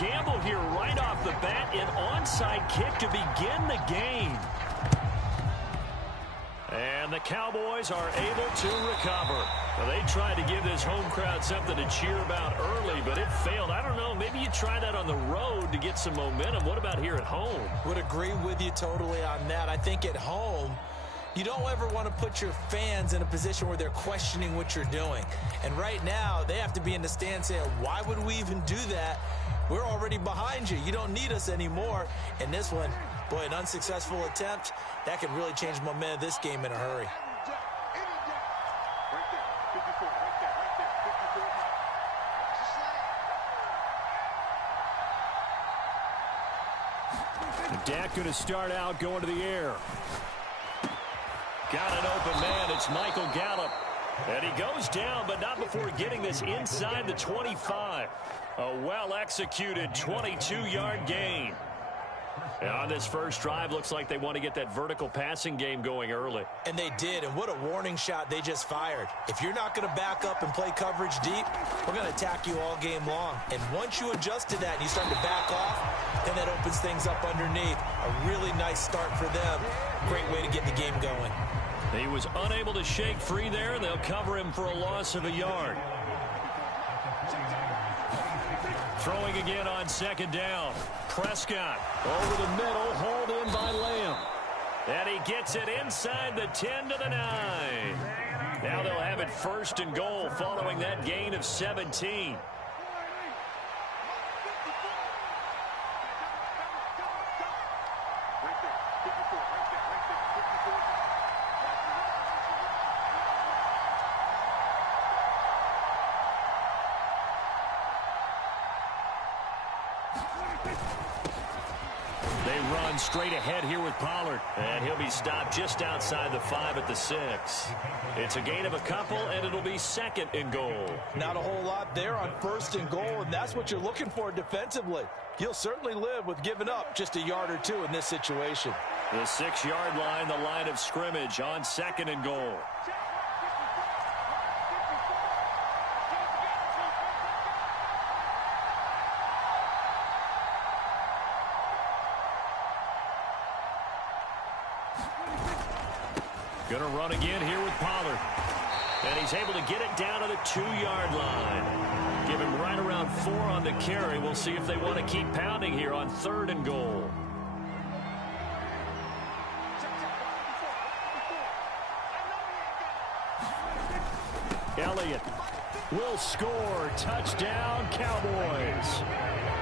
gamble here right off the bat. An onside kick to begin the game. And the Cowboys are able to recover. Well, they tried to give this home crowd something to cheer about early, but it failed. I don't know, maybe you try that on the road to get some momentum. What about here at home? Would agree with you totally on that. I think at home, you don't ever want to put your fans in a position where they're questioning what you're doing. And right now, they have to be in the stand saying, why would we even do that? We're already behind you. You don't need us anymore. And this one, boy, an unsuccessful attempt, that could really change the momentum of this game in a hurry. Dak going to start out going to the air. Got an open man. It's Michael Gallup. And he goes down, but not before getting this inside the 25. A well-executed 22-yard gain. And on this first drive, looks like they want to get that vertical passing game going early. And they did, and what a warning shot they just fired. If you're not going to back up and play coverage deep, we're going to attack you all game long. And once you adjust to that and you start to back off, then that opens things up underneath. A really nice start for them. Great way to get the game going. He was unable to shake free there. They'll cover him for a loss of a yard. Throwing again on second down. Prescott over the middle, hauled in by Lamb. And he gets it inside the 10 to the 9. Now they'll have it first and goal following that gain of 17. They run straight ahead here with Pollard. And he'll be stopped just outside the 5 at the 6. It's a gain of a couple, and it'll be second and goal. Not a whole lot there on first and goal, and that's what you're looking for defensively. You'll certainly live with giving up just a yard or two in this situation. The 6-yard line, the line of scrimmage on second and goal. Going to run again here with Pollard. And he's able to get it down to the 2-yard line. Give him right around 4 on the carry. We'll see if they want to keep pounding here on third and goal. Elliott will score. Touchdown, Cowboys.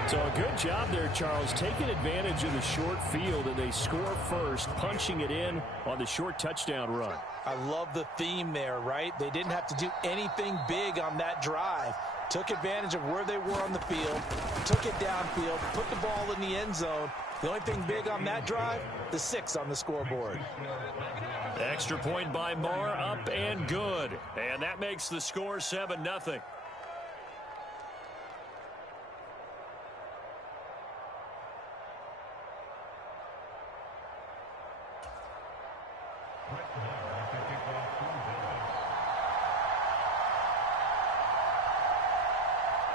So a good job there, Charles, taking advantage of the short field, and they score first, punching it in on the short touchdown run. I love the theme there, right? They didn't have to do anything big on that drive. Took advantage of where they were on the field, took it downfield, put the ball in the end zone. The only thing big on that drive, the 6 on the scoreboard. Extra point by Moore, up and good. And that makes the score 7-0.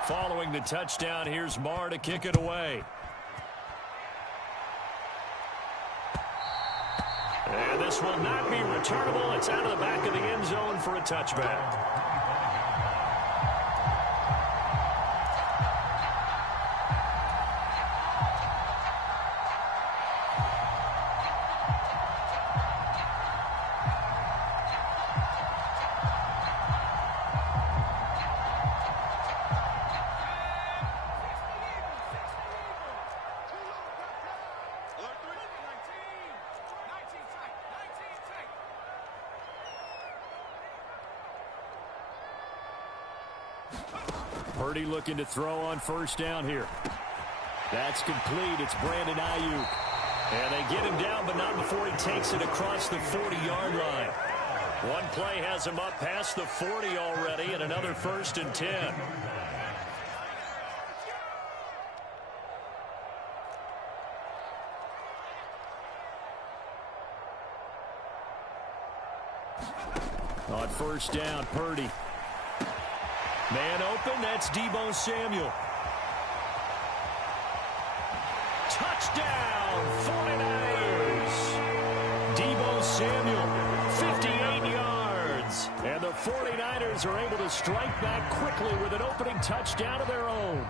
Following the touchdown, here's Marr to kick it away. And this will not be returnable. It's out of the back of the end zone for a touchback. Purdy looking to throw on first down here. That's complete. It's Brandon Ayuk. And they get him down, but not before he takes it across the 40-yard line. One play has him up past the 40 already, and another first and 10. On first down, Purdy. Man open, that's Deebo Samuel. Touchdown, 49ers. Deebo Samuel, 58 yards. And the 49ers are able to strike back quickly with an opening touchdown of their own.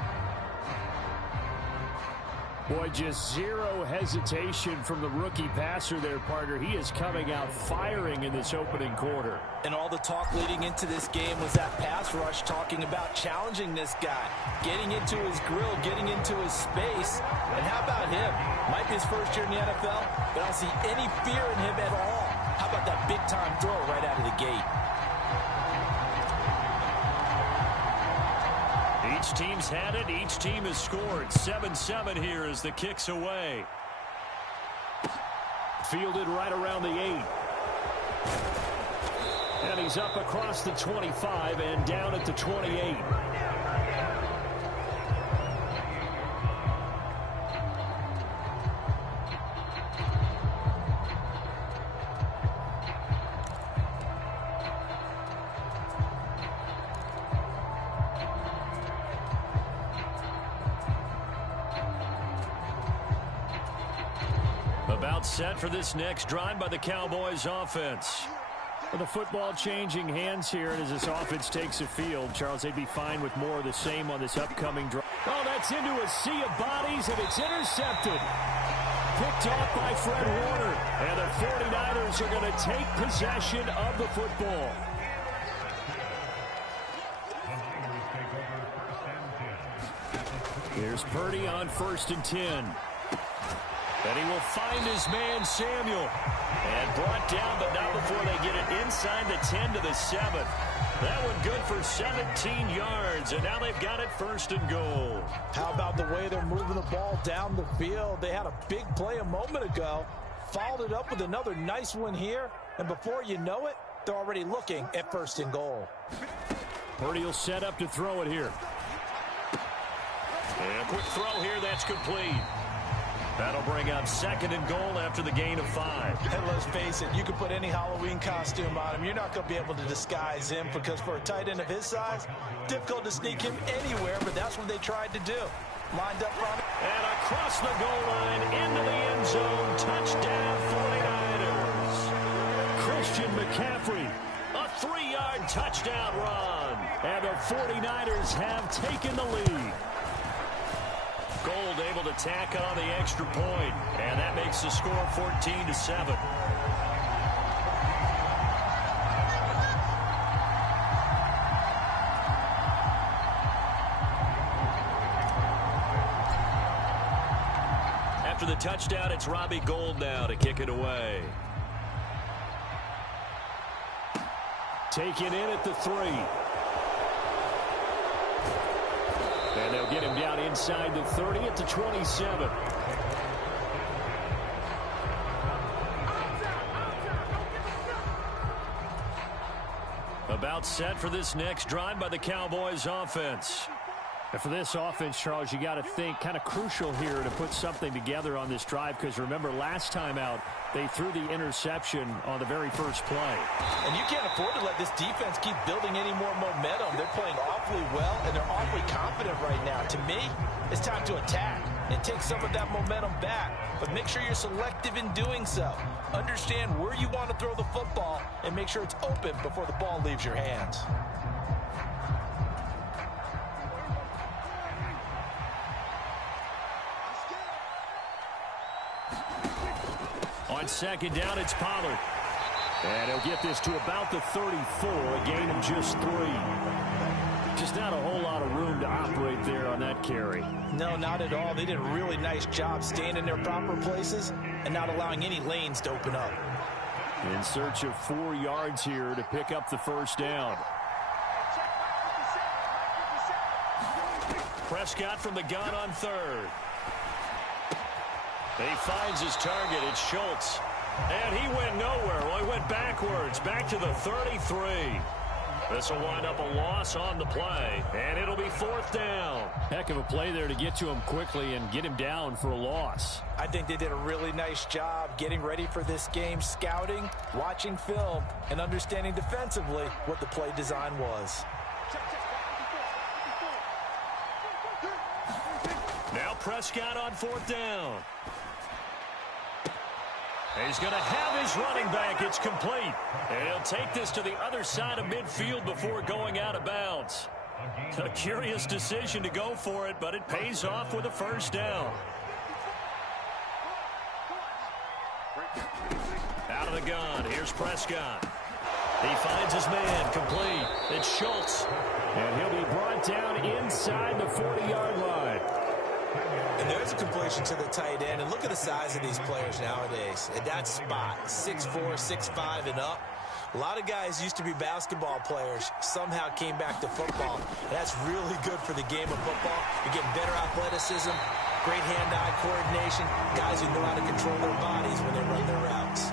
Boy, just zero hesitation from the rookie passer there, partner. He is coming out firing in this opening quarter. And all the talk leading into this game was that pass rush talking about challenging this guy, getting into his grill, getting into his space. And how about him? Might be his first year in the NFL, but I don't see any fear in him at all. How about that big-time throw right out of the gate? Each team's had it. Each team has scored. 7-7 here as the kick's away. Fielded right around the 8. And he's up across the 25 and down at the 28. About set for this next drive by the Cowboys offense. With the football changing hands here, and as this offense takes the field, Charles, they'd be fine with more of the same on this upcoming drive. Oh, that's into a sea of bodies, and it's intercepted. Picked off by Fred Warner. And the 49ers are going to take possession of the football. Here's Purdy on 1st and 10. And he will find his man, Samuel. And brought down, but not before they get it inside the 10 to the 7. That one good for 17 yards, and now they've got it 1st and goal. How about the way they're moving the ball down the field? They had a big play a moment ago, followed it up with another nice one here, and before you know it, they're already looking at 1st and goal. Purdy will set up to throw it here. And a quick throw here, that's complete. That'll bring up 2nd and goal after the gain of 5. And let's face it, you can put any Halloween costume on him. You're not going to be able to disguise him because for a tight end of his size, difficult to sneak him anywhere, but that's what they tried to do. Lined up on it. And across the goal line into the end zone. Touchdown 49ers. Christian McCaffrey, a 3-yard touchdown run. And the 49ers have taken the lead. Gold able to tack on the extra point, and that makes the score 14-7. After the touchdown, it's Robbie Gould now to kick it away. Taken in at the 3. And they'll get him down inside the 30 at the 27. About set for this next drive by the Cowboys offense. And for this offense, Charles, you got to think kind of crucial here to put something together on this drive, because remember last time out they threw the interception on the very first play. And you can't afford to let this defense keep building any more momentum. They're playing awfully well, and they're awfully confident right now. To me, it's time to attack and take some of that momentum back. But make sure you're selective in doing so. Understand where you want to throw the football and make sure it's open before the ball leaves your hands. On 2nd down, it's Pollard. And he'll get this to about the 34, a gain of just 3. Just not a whole lot of room to operate there on that carry. No, not at all. They did a really nice job staying in their proper places and not allowing any lanes to open up. In search of 4 yards here to pick up the 1st down. Prescott from the gun on 3rd. He finds his target. It's Schultz. And he went nowhere. Well, he went backwards. Back to the 33. This will wind up a loss on the play. And it'll be 4th down. Heck of a play there to get to him quickly and get him down for a loss. I think they did a really nice job getting ready for this game, scouting, watching film, and understanding defensively what the play design was. Now Prescott on 4th down. He's going to have his running back. It's complete. And he'll take this to the other side of midfield before going out of bounds. A curious decision to go for it, but it pays off with a first down. Out of the gun, here's Prescott. He finds his man, complete. It's Schultz. And he'll be brought down inside the 40-yard line. And there's a completion to the tight end. And look at the size of these players nowadays. At that spot, 6'4", 6'5", and up. A lot of guys used to be basketball players, somehow came back to football. And that's really good for the game of football. You're getting better athleticism, great hand-eye coordination, guys who know how to control their bodies when they run their routes.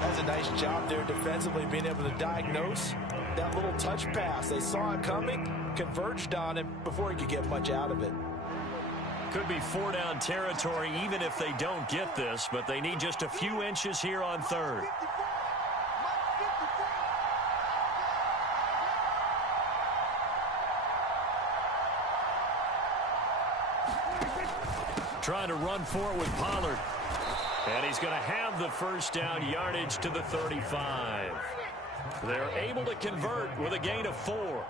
That's a nice job there defensively, being able to diagnose that little touch pass. They saw it coming, converged on him before he could get much out of it. Could be 4-down territory even if they don't get this, but they need just a few inches here on 3rd. Trying to run for it with Pollard. And he's going to have the first down, yardage to the 35. They're able to convert with a gain of 4.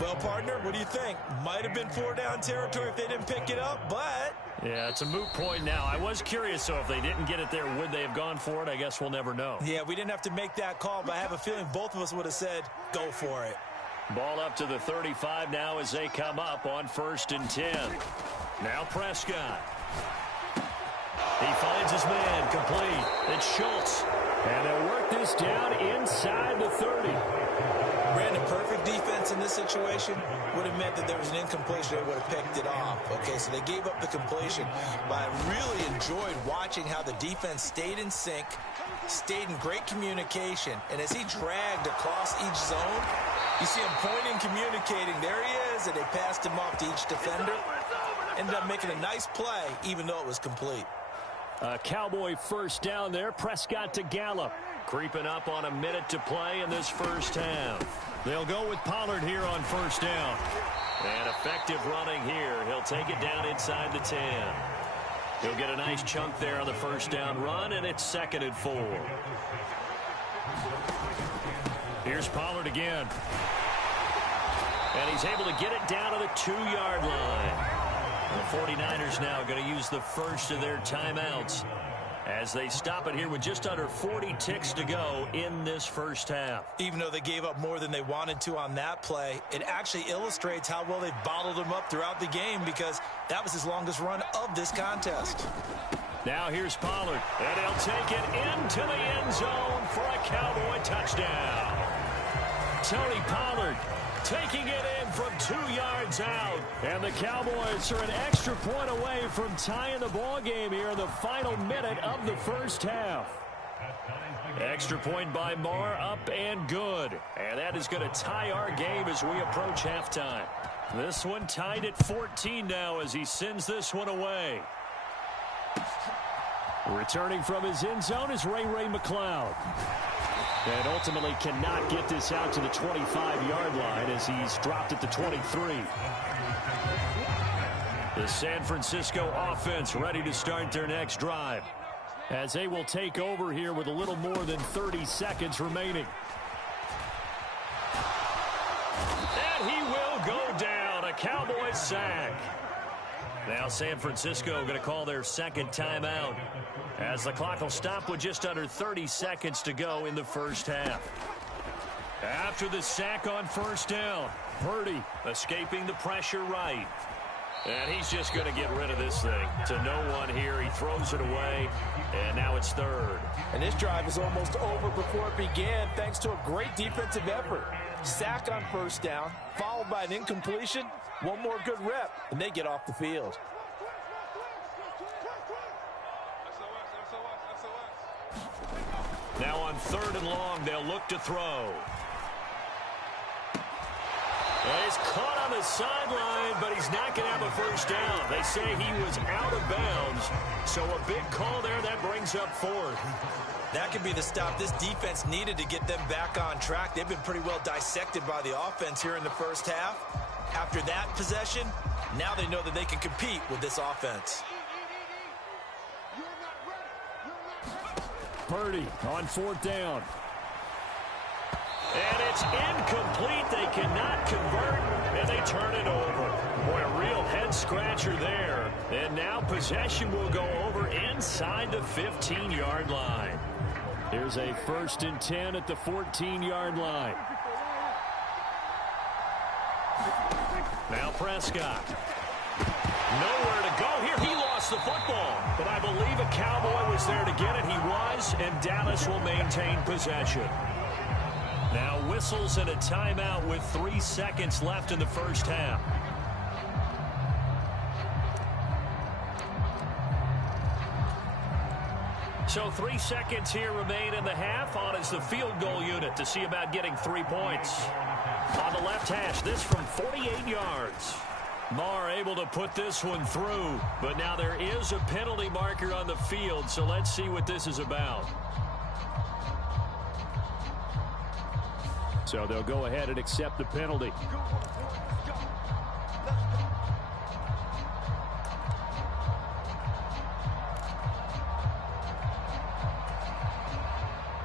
Well, partner, what do you think? Might have been 4-down territory if they didn't pick it up, but... Yeah, it's a moot point now. I was curious, so if they didn't get it there, would they have gone for it? I guess we'll never know. Yeah, we didn't have to make that call, but I have a feeling both of us would have said, go for it. Ball up to the 35 now as they come up on 1st and 10. Now Prescott. He finds his man, complete. It's Schultz. And they'll work this down inside the 30. Brandon, perfect defense in this situation would have meant that there was an incompletion. They would have picked it off. Okay, so they gave up the completion. But I really enjoyed watching how the defense stayed in sync, stayed in great communication. And as he dragged across each zone, you see him pointing, communicating. There he is, and they passed him off to each defender. Ended up making a nice play, even though it was complete. A Cowboy first down there. Prescott to Gallup. Creeping up on a minute to play in this first half. They'll go with Pollard here on 1st down. And effective running here. He'll take it down inside the 10. He'll get a nice chunk there on the first down run, and it's 2nd and 4. Here's Pollard again. And he's able to get it down to the 2-yard line. The 49ers now going to use the first of their timeouts as they stop it here with just under 40 ticks to go in this first half. Even though they gave up more than they wanted to on that play, it actually illustrates how well they've bottled him up throughout the game, because that was his longest run of this contest. Now here's Pollard, and he'll take it into the end zone for a Cowboy touchdown. Tony Pollard taking it in from 2 yards out. And the Cowboys are an extra point away from tying the ball game here in the final minute of the first half. Extra point by Marr, up and good. And that is going to tie our game as we approach halftime. This one tied at 14 now as he sends this one away. Returning from his end zone is Ray McCloud. And ultimately cannot get this out to the 25-yard line as he's dropped at the 23. The San Francisco offense ready to start their next drive as they will take over here with a little more than 30 seconds remaining. And he will go down. A Cowboys sack. Now San Francisco going to call their second timeout as the clock will stop with just under 30 seconds to go in the first half. After the sack on first down, Purdy escaping the pressure right. And he's just going to get rid of this thing to no one here. He throws it away, and now it's 3rd. And this drive is almost over before it began thanks to a great defensive effort. Sack on first down, followed by an incompletion. One more good rep, and they get off the field. Now on 3rd and long, they'll look to throw. Well, he's caught on the sideline, but he's not going to have a first down. They say he was out of bounds, so a big call there that brings up 4th. That could be the stop this defense needed to get them back on track. They've been pretty well dissected by the offense here in the first half. After that possession, Now they know that they can compete with this offense. Purdy on 4th down. And it's incomplete. They cannot convert, and they turn it over. Boy, a real head-scratcher there. And now possession will go over inside the 15-yard line. Here's a 1st and 10 at the 14-yard line. Now Prescott. Nowhere to go here. He lost the football. But I believe a Cowboy was there to get it. He was, and Dallas will maintain possession. Now whistles and a timeout with 3 seconds left in the first half. So 3 seconds here remain in the half. On is the field goal unit to see about getting 3 points. On the left hash, this from 48 yards. Marr able to put this one through, but now there is a penalty marker on the field, so let's see what this is about. So they'll go ahead and accept the penalty.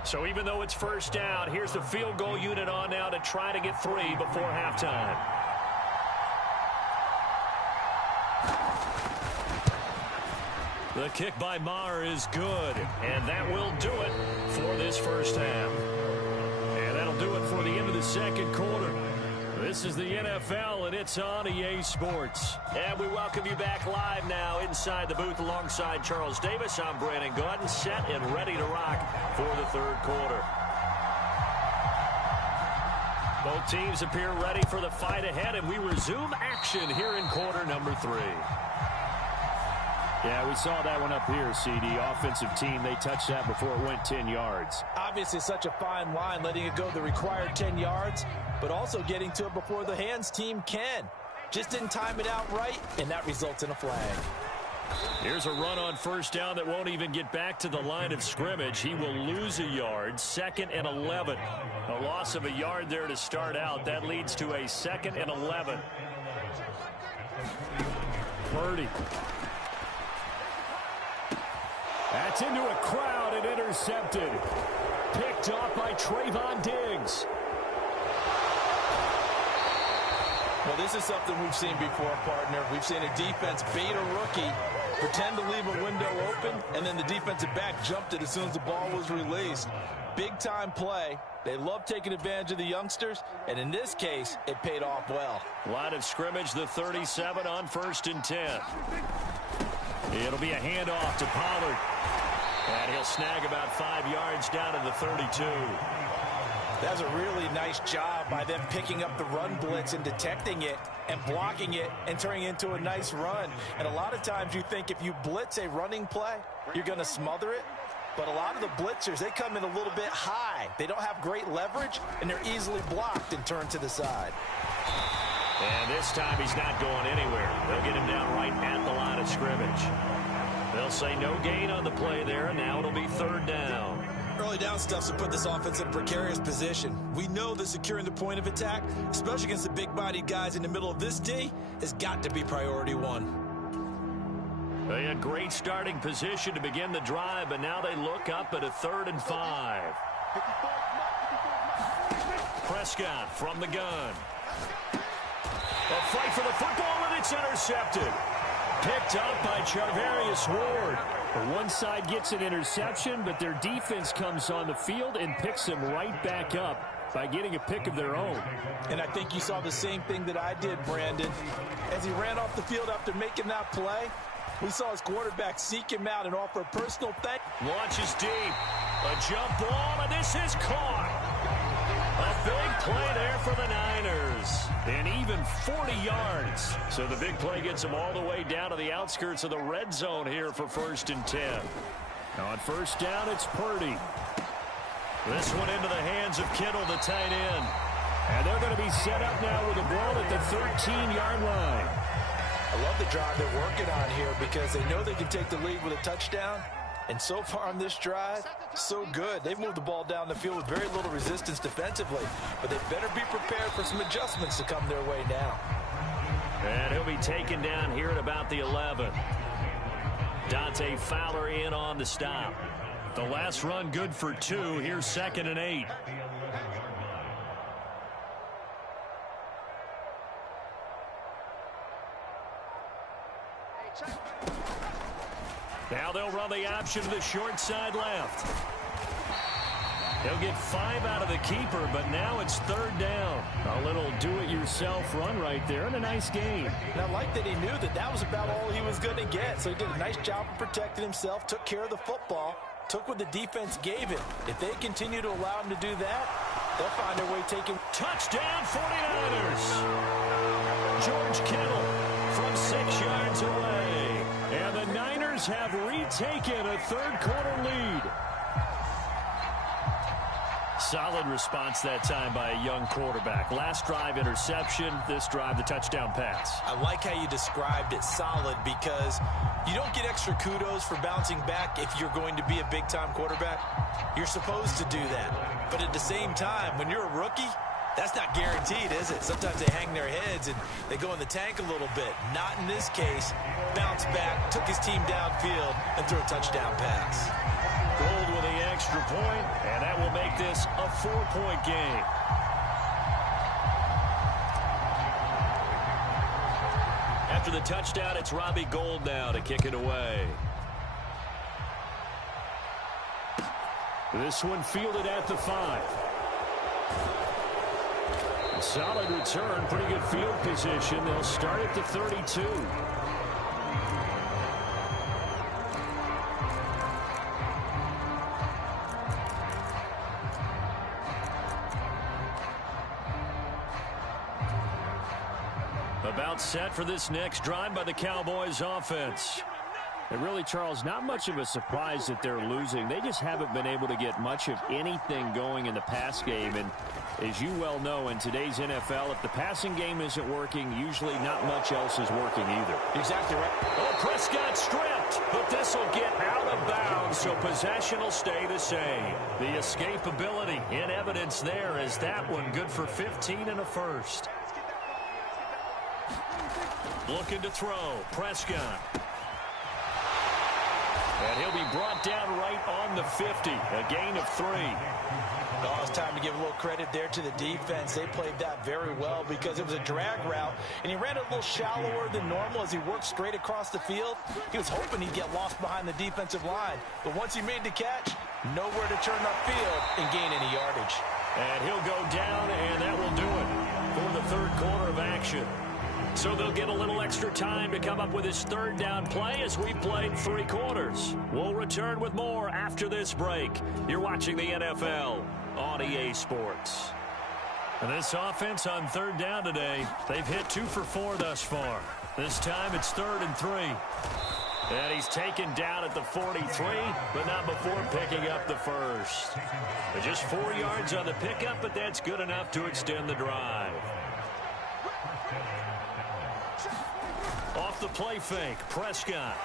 So even though it's first down, here's the field goal unit on now to try to get 3 before halftime. The kick by Marr is good, and that will do it for this first half. And that'll do it for the end of the second quarter. This is the NFL, and it's on EA Sports. And we welcome you back live now inside the booth alongside Charles Davis. I'm Brandon Gaudin, set and ready to rock for the third quarter. Both teams appear ready for the fight ahead, and we resume action here in quarter number 3. Yeah, we saw that one up here, CD. Offensive team, they touched that before it went 10 yards. Obviously such a fine line, letting it go the required 10 yards, but also getting to it before the hands team can. Just didn't time it out right, and that results in a flag. Here's a run on first down that won't even get back to the line of scrimmage. He will lose a yard, 2nd and 11. A loss of a yard there to start out. That leads to a 2nd and 11. Purdy. That's into a crowd and intercepted. Picked off by Trayvon Diggs. Well, this is something we've seen before, partner. We've seen a defense bait a rookie, pretend to leave a window open, and then the defensive back jumped it as soon as the ball was released. Big-time play. They love taking advantage of the youngsters, and in this case, it paid off well. Line of scrimmage, the 37 on 1st and 10. It'll be a handoff to Pollard. And he'll snag about 5 yards down to the 32. That's a really nice job by them picking up the run blitz and detecting it and blocking it and turning it into a nice run. And a lot of times you think if you blitz a running play, you're going to smother it. But a lot of the blitzers, they come in a little bit high. They don't have great leverage, and they're easily blocked and turned to the side. And this time he's not going anywhere. They'll get him down right at the line of scrimmage. They'll say no gain on the play there, and now it'll be 3rd down. Early down stuff's to put this offense in a precarious position. We know that securing the point of attack, especially against the big-bodied guys in the middle of this D, has got to be priority 1. They had great starting position to begin the drive, but now they look up at a 3rd and 5. Prescott from the gun. A fight for the football, and it's intercepted. Picked up by Charvarius Ward. One side gets an interception, but their defense comes on the field and picks them right back up by getting a pick of their own. And I think you saw the same thing that I did, Brandon. As he ran off the field after making that play, we saw his quarterback seek him out and offer a personal thank. Launches deep. A jump ball, and this is caught. A big play there for the Niners. And even 40 yards. So the big play gets them all the way down to the outskirts of the red zone here for 1st and 10. Now on first down, it's Purdy. This one into the hands of Kittle, the tight end. And they're going to be set up now with the ball at the 13-yard line. I love the drive they're working on here because they know they can take the lead with a touchdown. And so far on this drive, so good. They've moved the ball down the field with very little resistance defensively. But they better be prepared for some adjustments to come their way now. And he'll be taken down here at about the 11. Dante Fowler in on the stop. The last run good for 2. Here's 2nd and 8. Now they'll run the option to the short side left. They'll get 5 out of the keeper, but now it's 3rd down. A little do-it-yourself run right there, and a nice gain. And I like that he knew that that was about all he was going to get, so he did a nice job of protecting himself, took care of the football, took what the defense gave him. If they continue to allow him to do that, they'll find their way taking. Touchdown, 49ers! George Kittle from 6 yards away. And the Niners have retaken a third-quarter lead. Solid response that time by a young quarterback. Last drive interception, this drive the touchdown pass. I like how you described it, solid, because you don't get extra kudos for bouncing back if you're going to be a big-time quarterback. You're supposed to do that. But at the same time, when you're a rookie, that's not guaranteed, is it? Sometimes they hang their heads and they go in the tank a little bit. Not in this case. Bounced back, took his team downfield, and threw a touchdown pass. Gold with the extra point, and that will make this a 4-point game. After the touchdown, it's Robbie Gould now to kick it away. This one fielded at the 5. Solid return, pretty good field position. They'll start at the 32. About set for this next drive by the Cowboys offense. And really, Charles, not much of a surprise that they're losing. They just haven't been able to get much of anything going in the pass game. And as you well know, in today's NFL, if the passing game isn't working, usually not much else is working either. Exactly right. Oh, Prescott stripped, but this will get out of bounds, so possession will stay the same. The escapability in evidence there is that one good for 15 and a first. Looking to throw, Prescott. And he'll be brought down right on the 50, a gain of 3. Oh, it's time to give a little credit there to the defense. They played that very well because it was a drag route, and he ran it a little shallower than normal as he worked straight across the field. He was hoping he'd get lost behind the defensive line, but once he made the catch, nowhere to turn upfield and gain any yardage. And he'll go down, and that will do it for the third quarter of action. So they'll get a little extra time to come up with his third down play as we played 3 quarters. We'll return with more after this break. You're watching the NFL on EA Sports. And this offense on third down today, they've hit 2 for 4 thus far. This time it's 3rd and 3. And he's taken down at the 43, but not before picking up the first. Just 4 yards on the pickup, but that's good enough to extend the drive. Off the play fake, Prescott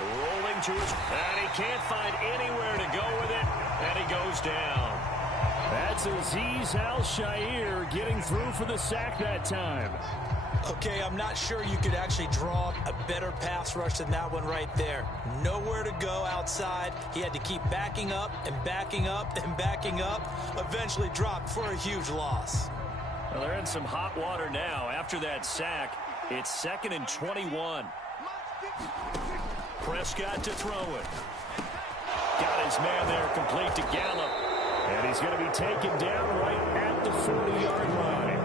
rolling to his, and he can't find anywhere to go with it, and he goes down. That's Azeez Al-Shaair getting through for the sack that time. Okay, I'm not sure you could actually draw a better pass rush than that one right there. Nowhere to go outside. He had to keep backing up and backing up and backing up. Eventually dropped for a huge loss. Well, they're in some hot water now. After that sack, it's 2nd and 21. Prescott to throw it. Got his man there complete to Gallup. And he's going to be taken down right at the 40-yard line.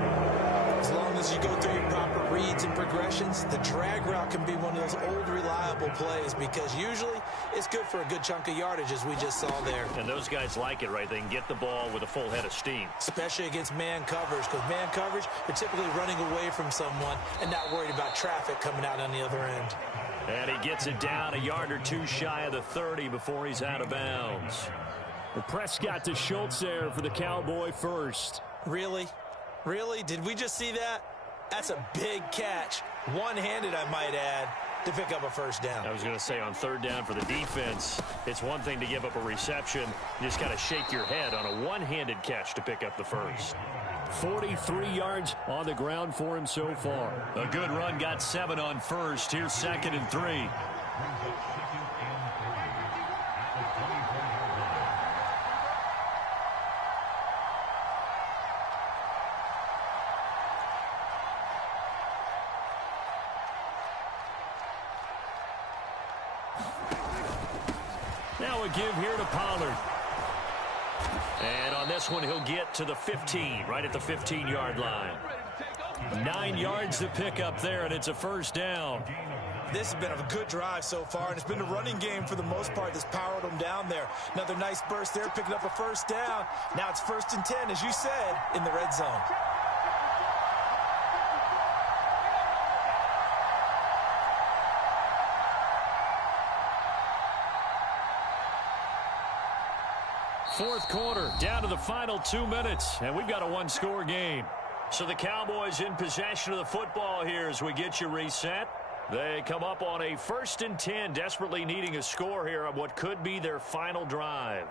As long as you go through your proper reads and progressions, the drag route can be one of those old reliable plays because usually it's good for a good chunk of yardage as we just saw there. And those guys like it, right? They can get the ball with a full head of steam. Especially against man coverage, because man coverage, they're typically running away from someone and not worried about traffic coming out on the other end. And he gets it down a yard or 2 shy of the 30 before he's out of bounds. The Prescott to Schultz there for the Cowboy first. Really? Really? Did we just see that? That's a big catch. One-handed, I might add, to pick up a first down. I was going to say on third down for the defense, it's one thing to give up a reception. You just got to shake your head on a one-handed catch to pick up the first. 43 yards on the ground for him so far. A good run, got 7 on first. Here's 2nd and 3. Now a give here to Pollard. And on this one, he'll get to the 15, right at the 15-yard line. 9 yards to pick up there, and it's a first down. This has been a good drive so far, and it's been a running game for the most part that's powered them down there. Another nice burst there, picking up a first down. Now it's 1st and 10, as you said, in the red zone. Fourth quarter, down to the final 2 minutes, and we've got a one-score game. So the Cowboys in possession of the football here as we get you reset. They come up on a 1st and 10, desperately needing a score here on what could be their final drive.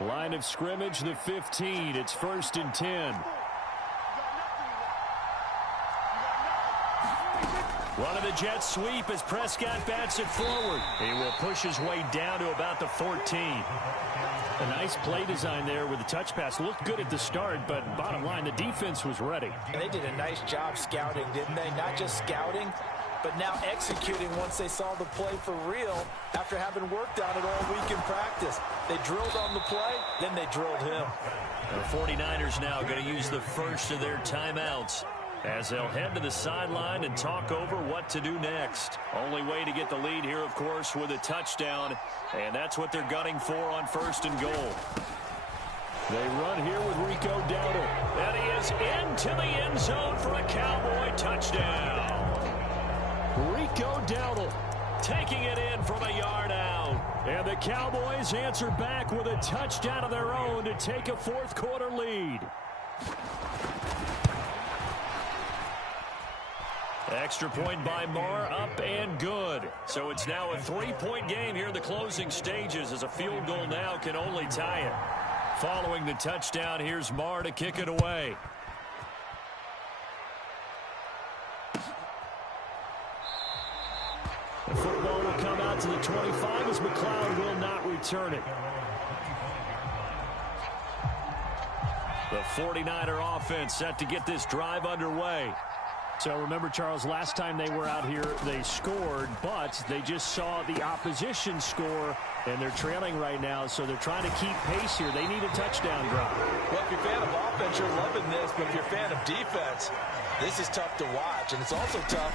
Line of scrimmage, the 15. It's 1st and 10. One of the Jets sweep as Prescott bats it forward. He will push his way down to about the 14. A nice play design there with the touch pass. Looked good at the start, but bottom line, the defense was ready. And they did a nice job scouting, didn't they? Not just scouting, but now executing once they saw the play for real after having worked on it all week in practice. They drilled on the play, then they drilled him. The 49ers now going to use the first of their timeouts as they'll head to the sideline and talk over what to do next. Only way to get the lead here, of course, with a touchdown, and that's what they're gunning for on 1st and goal. They run here with Rico Dowdle, and he is into the end zone for a Cowboy touchdown. Rico Dowdle taking it in from a yard out, and the Cowboys answer back with a touchdown of their own to take a fourth quarter lead. Extra point by Marr, up and good. So it's now a 3-point game here in the closing stages as a field goal now can only tie it. Following the touchdown, here's Marr to kick it away. The football will come out to the 25 as McLeod will not return it. The 49er offense set to get this drive underway. So remember, Charles, last time they were out here, they scored, but they just saw the opposition score, and they're trailing right now, so they're trying to keep pace here. They need a touchdown drive. Well, if you're a fan of offense, you're loving this, but if you're a fan of defense, this is tough to watch, and it's also tough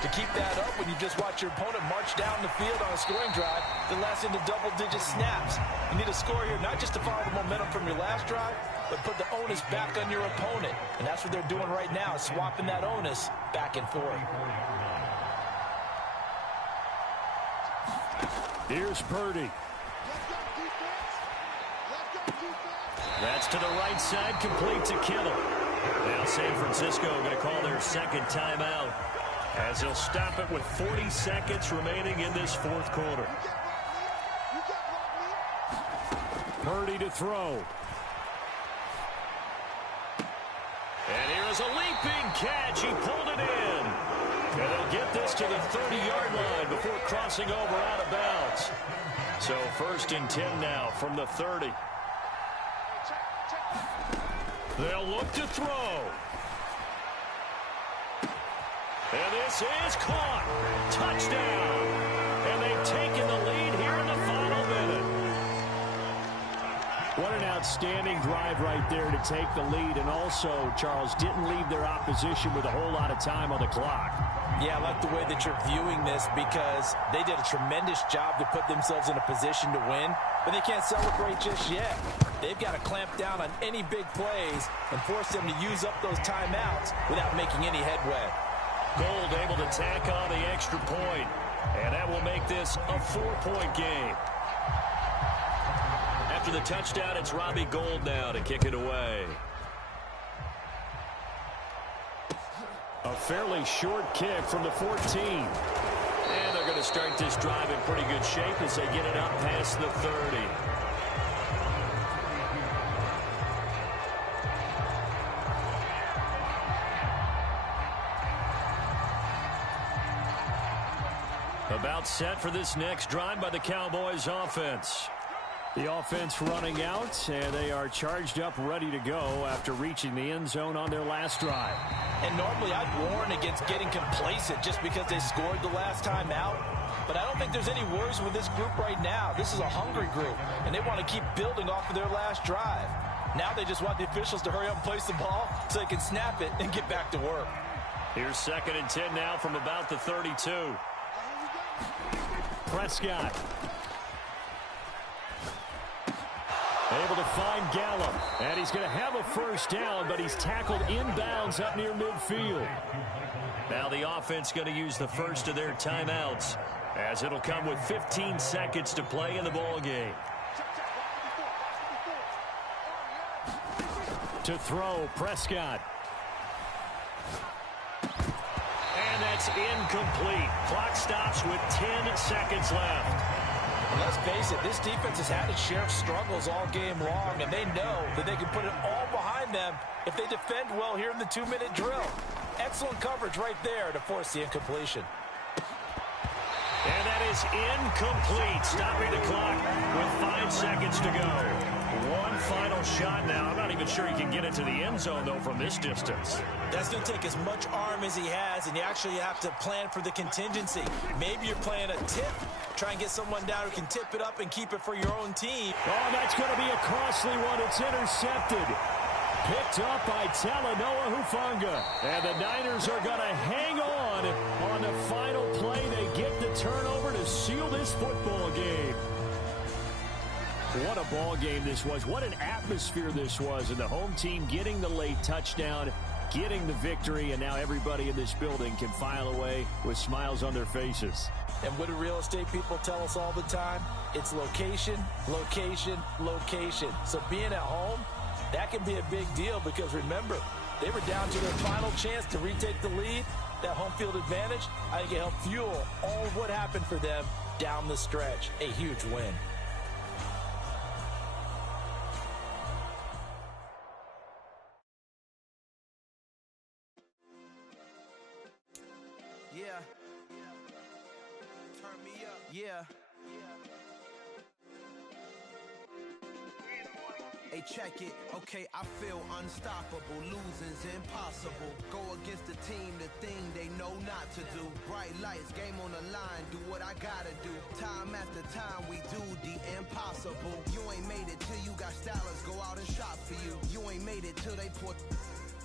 to keep that up when you just watch your opponent march down the field on a scoring drive that lasts into double-digit snaps. You need a score here, not just to follow the momentum from your last drive, but put the onus back on your opponent. And that's what they're doing right now, swapping that onus back and forth. Here's Purdy. That's to the right side, complete to Kittle. Now San Francisco going to call their second timeout as they'll stop it with 40 seconds remaining in this fourth quarter. Purdy to throw. And here's a leaping catch. He pulled it in. And they'll get this to the 30-yard line before crossing over out of bounds. So 1st and 10 now from the 30. They'll look to throw. And this is caught. Touchdown. And they've taken the lead here in the final minute. What an outstanding drive right there to take the lead. And also, Charles, didn't leave their opposition with a whole lot of time on the clock. Yeah, I like the way that you're viewing this because they did a tremendous job to put themselves in a position to win, but they can't celebrate just yet. They've got to clamp down on any big plays and force them to use up those timeouts without making any headway. Gold able to tack on the extra point, and that will make this a 4-point game. After the touchdown, it's Robbie Gould now to kick it away. A fairly short kick from the 14. And they're going to start this drive in pretty good shape as they get it up past the 30. About set for this next drive by the Cowboys offense. The offense running out, and they are charged up, ready to go after reaching the end zone on their last drive. And normally I'd warn against getting complacent just because they scored the last time out. But I don't think there's any worries with this group right now. This is a hungry group, and they want to keep building off of their last drive. Now they just want the officials to hurry up and place the ball so they can snap it and get back to work. Here's 2nd and 10 now from about the 32. Prescott. Able to find Gallup. And he's going to have a first down, but he's tackled inbounds up near midfield. Now the offense going to use the first of their timeouts, as it'll come with 15 seconds to play in the ball game. To throw, Prescott. And that's incomplete. Clock stops with 10 seconds left. And let's face it, this defense has had its share of struggles all game long, and they know that they can put it all behind them if they defend well here in the 2-minute drill. Excellent coverage right there to force the incompletion. And that is incomplete, stopping the clock with 5 seconds to go. One final shot now. I'm not even sure he can get into the end zone, though, from this distance. That's going to take as much arm as he has, and you actually have to plan for the contingency. Maybe you're playing a tip. Try and get someone down who can tip it up and keep it for your own team. Oh, that's going to be a costly one. It's intercepted. Picked up by Talanoa Hufanga. And the Niners are going to hang on the final play. They get the turnover to seal this football game. What a ball game this was. What an atmosphere this was. And the home team getting the late touchdown, getting the victory, and now everybody in this building can file away with smiles on their faces. And what do real estate people tell us all the time? It's location, location, location. So being at home, that can be a big deal because, remember, they were down to their final chance to retake the lead. That home field advantage, I think it helped fuel all of what happened for them down the stretch. A huge win. Yeah. Turn me up. Yeah. Hey, check it. Okay, I feel unstoppable. Losing's impossible. Go against the team, the thing they know not to do. Bright lights, game on the line. Do what I gotta do. Time after time, we do the impossible. You ain't made it till you got stylers go out and shop for you. You ain't made it till they put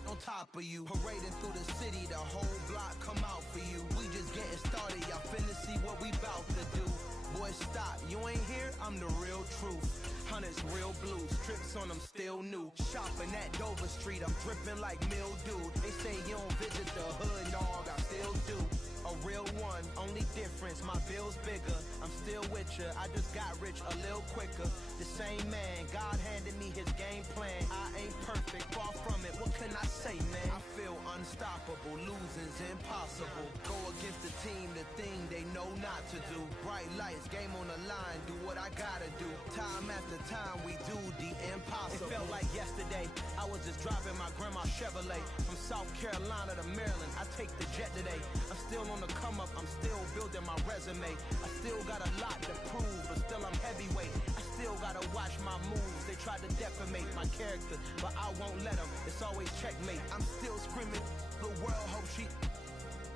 on top of you. Parading through the city, the whole block come out for you. We just getting started, y'all finna see what we bout to do. Boy, stop, you ain't here, I'm the real truth. Hunters, real blue, strips on them still new. Shopping at Dover Street, I'm dripping like mildew. They say you don't visit the hood, dog, I still do. A real one, only difference, my bill's bigger. I'm still with ya, I just got rich a little quicker. The same man, God handed me his game plan. I ain't perfect, far from it, what can I say, man? I feel unstoppable, losing's impossible. Go against the team, the thing they know not to do. Bright lights, game on the line, do what I gotta do. Time after time, we do the impossible. It felt like yesterday, I was just driving my grandma's Chevrolet. From South Carolina to Maryland, I take the jet today. I'm still on the come up, I'm still building my resume. I still got a lot to prove, but still I'm heavyweight. I still gotta watch my moves. They tried to defamate my character, but I won't let them. It's always checkmate. I'm still screaming, the world hope she.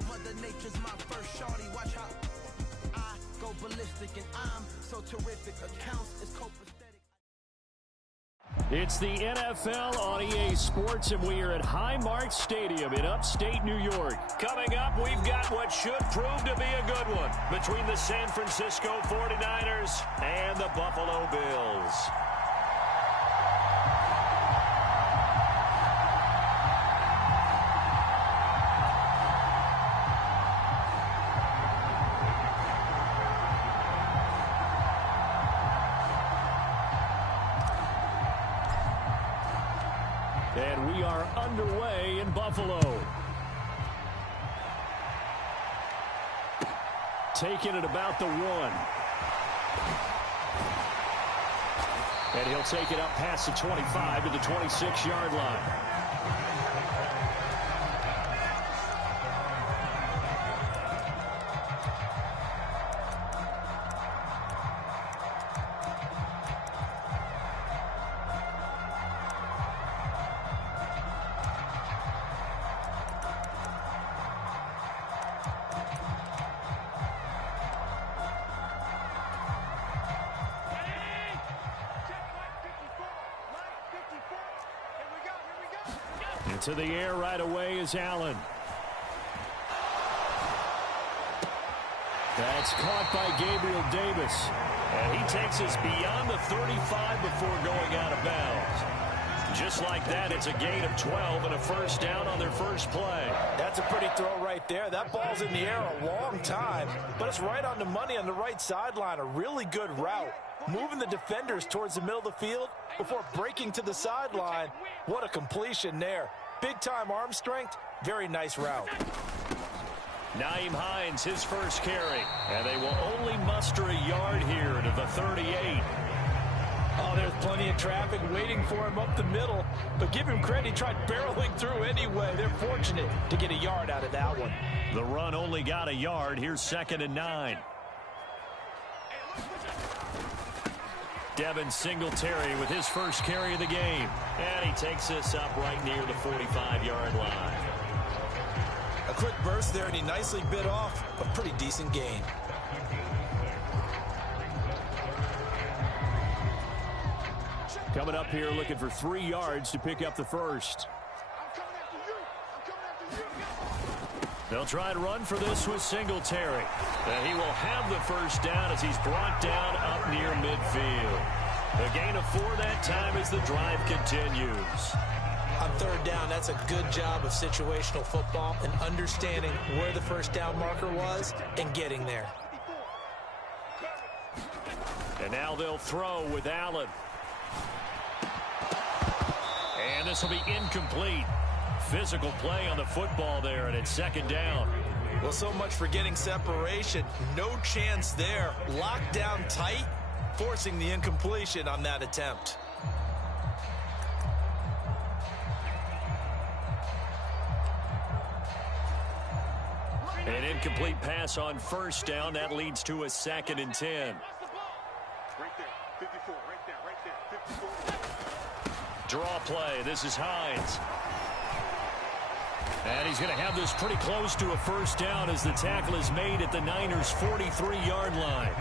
Mother Nature's my first shorty. Watch how I go ballistic, and I'm so terrific. Accounts is copacetic. It's the NFL on EA Sports, and we are at Highmark Stadium in upstate New York. Coming up, we've got what should prove to be a good one between the San Francisco 49ers and the Buffalo Bills. And we are underway in Buffalo. taken at about the 1. And he'll take it up past the 25 to the 26-yard line. Into the air right away is Allen. That's caught by Gabriel Davis. And he takes us beyond the 35 before going out of bounds. Just like that, it's a gain of 12 and a first down on their first play. That's a pretty throw right there. That ball's in the air a long time, but it's right on the money on the right sideline. A really good route. Moving the defenders towards the middle of the field before breaking to the sideline. What a completion there. Big-time arm strength. Very nice route. Nyheim Hines, his first carry. And they will only muster a yard here to the 38. Oh, there's plenty of traffic waiting for him up the middle. But give him credit, he tried barreling through anyway. They're fortunate to get a yard out of that one. The run only got a yard. Here's 2nd and 9. Devin Singletary with his first carry of the game. And he takes this up right near the 45-yard line. A quick burst there, and he nicely bit off a pretty decent gain. Coming up here looking for 3 yards to pick up the first. They'll try to run for this with Singletary. And he will have the first down as he's brought down up near midfield. A gain of 4 that time as the drive continues. On 3rd down, that's a good job of situational football and understanding where the first down marker was and getting there. And now they'll throw with Allen. And this will be incomplete. Physical play on the football there, and it's 2nd down. Well, so much for getting separation. No chance there. Locked down tight, forcing the incompletion on that attempt. An incomplete pass on first down. That leads to a 2nd and 10. Right there, 54, right there, 54. Draw play. This is Hines. And he's going to have this pretty close to a first down as the tackle is made at the Niners' 43-yard line.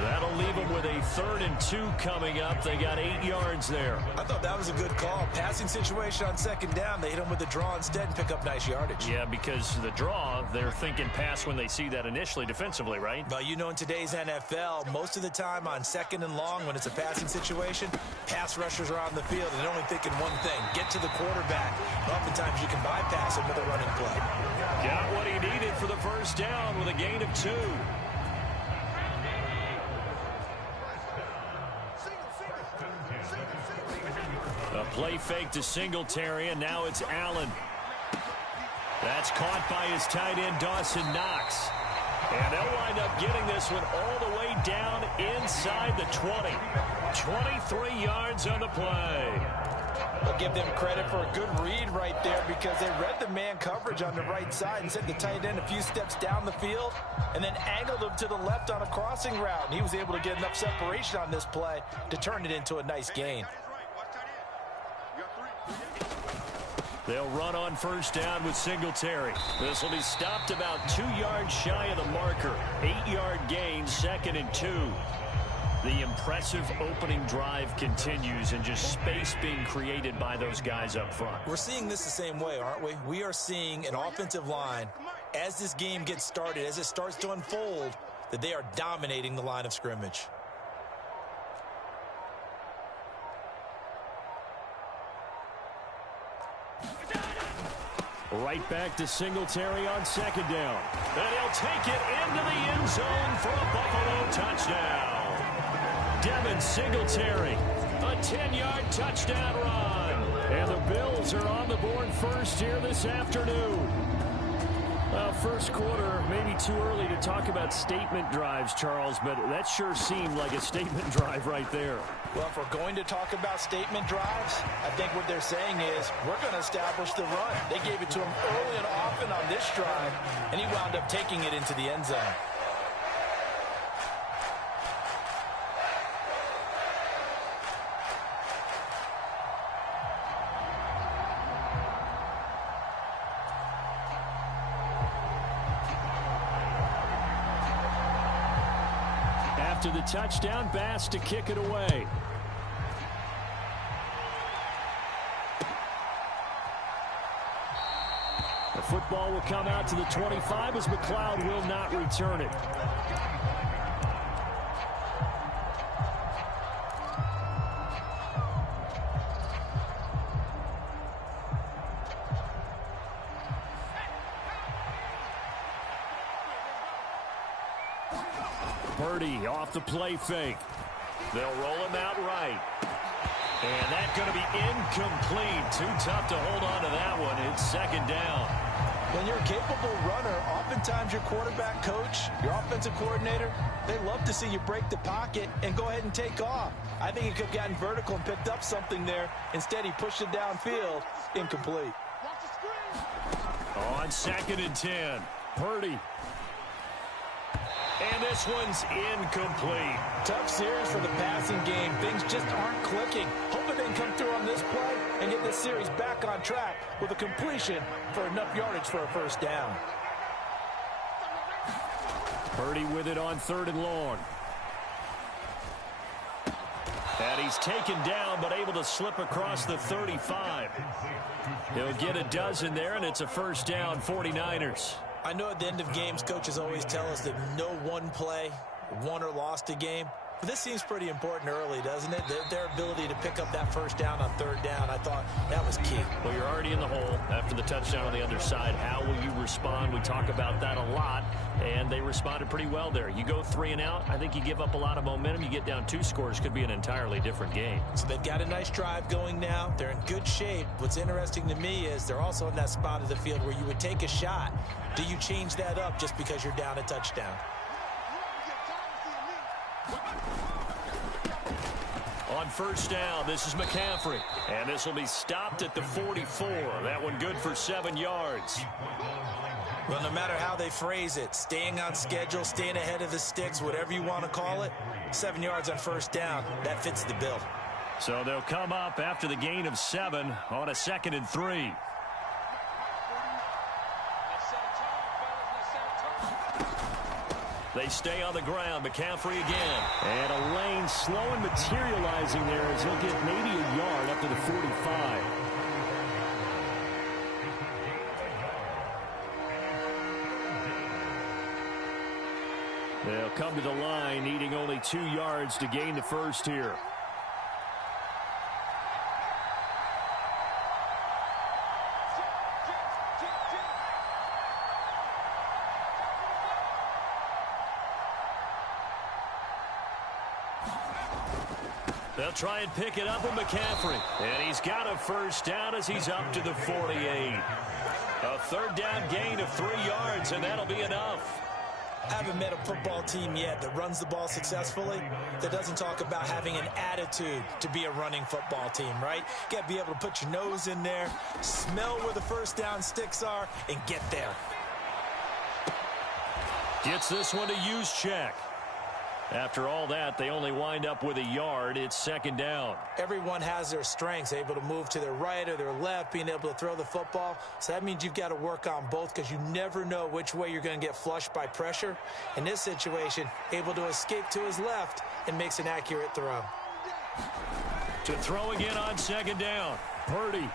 That'll leave them with a 3rd and 2 coming up. They got 8 yards there. I thought that was a good call. Passing situation on 2nd down. They hit him with the draw instead and pick up nice yardage. Yeah, because the draw, they're thinking pass when they see that initially defensively, right? But you know, in today's NFL, most of the time on 2nd and long, when it's a passing situation, pass rushers are on the field and they're only thinking one thing, get to the quarterback. Oftentimes you can bypass him with a running play. Got what he needed for the first down with a gain of 2. A play fake to Singletary, and now it's Allen. That's caught by his tight end, Dawson Knox. And they'll wind up getting this one all the way down inside the 20. 23 yards on the play. I'll give them credit for a good read right there because they read the man coverage on the right side and sent the tight end a few steps down the field and then angled him to the left on a crossing route. And he was able to get enough separation on this play to turn it into a nice gain. They'll run on first down with Singletary. This will be stopped about 2 yards shy of the marker. 8-yard gain, 2nd and 2. The impressive opening drive continues and just space being created by those guys up front. We're seeing this the same way, aren't we? We are seeing an offensive line, as this game gets started, as it starts to unfold, that they are dominating the line of scrimmage. Right back to Singletary on 2nd down. And he'll take it into the end zone for a Buffalo touchdown. Devin Singletary, a 10-yard touchdown run. And the Bills are on the board first here this afternoon. Well, first quarter, maybe too early to talk about statement drives, Charles, but that sure seemed like a statement drive right there. Well, if we're going to talk about statement drives, I think what they're saying is we're going to establish the run. They gave it to him early and often on this drive, and he wound up taking it into the end zone. To the touchdown, Bass to kick it away. The football will come out to the 25 as McLeod will not return it. Purdy off the play fake. They'll roll him out right. And that's going to be incomplete. Too tough to hold on to that one. It's second down. When you're a capable runner, oftentimes your quarterback coach, your offensive coordinator, they love to see you break the pocket and go ahead and take off. I think he could have gotten vertical and picked up something there. Instead, he pushed it downfield. Incomplete. On 2nd and 10, Purdy. And this one's incomplete. Tough series for the passing game. Things just aren't clicking. Hoping they can come through on this play and get this series back on track with a completion for enough yardage for a first down. Purdy with it on 3rd and long. And he's taken down but able to slip across the 35. He'll get a dozen there, and it's a first down, 49ers. I know at the end of games, coaches always tell us that no one play won or lost a game. But this seems pretty important early, doesn't it? Their ability to pick up that first down on 3rd down, I thought that was key. Well, you're already in the hole after the touchdown on the other side. How will you respond? We talk about that a lot, and they responded pretty well there. You go 3 and out, I think you give up a lot of momentum. You get down 2 scores, could be an entirely different game. So they've got a nice drive going now. They're in good shape. What's interesting to me is they're also in that spot of the field where you would take a shot. Do you change that up just because you're down a touchdown? On first down, this is McCaffrey. And this will be stopped at the 44. That one good for 7 yards. Well, no matter how they phrase it, staying on schedule, staying ahead of the sticks, whatever you want to call it, 7 yards on first down, that fits the bill. So they'll come up after the gain of 7 on a 2nd and 3. They stay on the ground. McCaffrey again. And a lane slow and materializing there as he'll get maybe a yard up to the 45. They'll come to the line, needing only 2 yards to gain the first here. They'll try and pick it up with McCaffrey. And he's got a first down as he's up to the 48. A 3rd down gain of 3 yards, and that'll be enough. I haven't met a football team yet that runs the ball successfully that doesn't talk about having an attitude to be a running football team, right? You got to be able to put your nose in there, smell where the first down sticks are, and get there. Gets this one to use check. After all that, they only wind up with a yard. It's 2nd down. Everyone has their strengths, able to move to their right or their left, being able to throw the football. So that means you've got to work on both because you never know which way you're going to get flushed by pressure. In this situation, able to escape to his left and makes an accurate throw. To throw again on 2nd down. Purdy.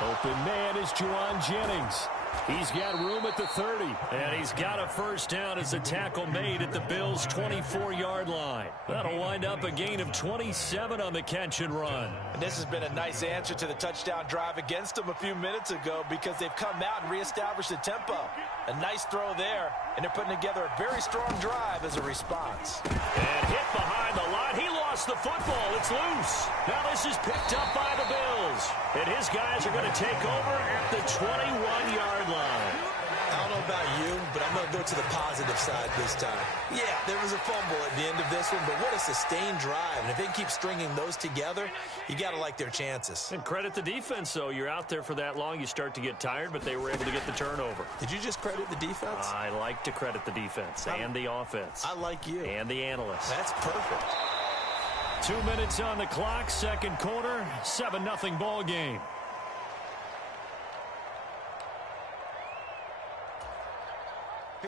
Open man is Juwan Jennings. He's got room at the 30, and he's got a first down as a tackle made at the Bills' 24-yard line. That'll wind up a gain of 27 on the catch and run. And this has been a nice answer to the touchdown drive against them a few minutes ago because they've come out and reestablished the tempo. A nice throw there, and they're putting together a very strong drive as a response. And hit behind the line. He lost lost the football. It's loose. Now this is picked up by the Bills. And his guys are going to take over at the 21-yard line. I don't know about you, but I'm going to go to the positive side this time. Yeah, there was a fumble at the end of this one, but what a sustained drive. And if they keep stringing those together, you got to like their chances. And credit the defense, though. You're out there for that long, you start to get tired, but they were able to get the turnover. Did you just credit the defense? I like to credit the defense and the offense. I like you. And the analysts. That's perfect. 2 minutes on the clock, second quarter, 7-0 ball game.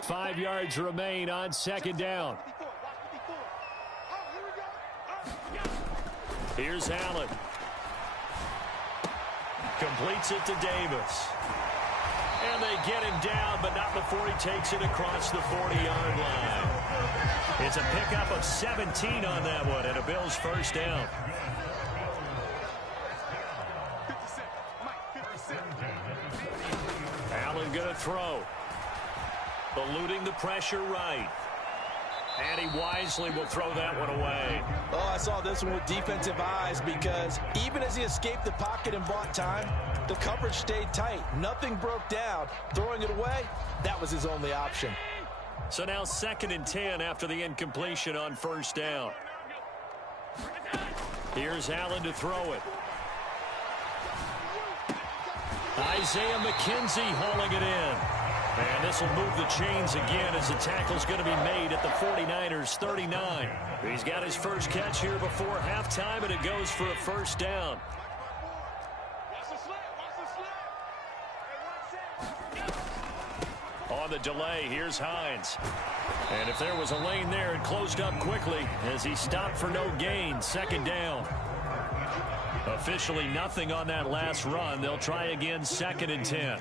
Five yards remain on second down. Here's Allen. Completes it to Davis. And they get him down, but not before he takes it across the 40-yard line. It's a pickup of 17 on that one, and a Bills first down. Allen going to throw. Eluding the pressure right. And he wisely will throw that one away. Oh, I saw this one with defensive eyes because even as he escaped the pocket and bought time, the coverage stayed tight. Nothing broke down. Throwing it away, that was his only option. So now 2nd and 10 after the incompletion on first down. Here's Allen to throw it. Isaiah McKenzie hauling it in. And this will move the chains again as the tackle's going to be made at the 49ers 39. He's got his first catch here before halftime, and it goes for a first down. On the delay, here's Hines. And if there was a lane there, it closed up quickly as he stopped for no gain. Second down. Officially nothing on that last run. They'll try again 2nd and 10.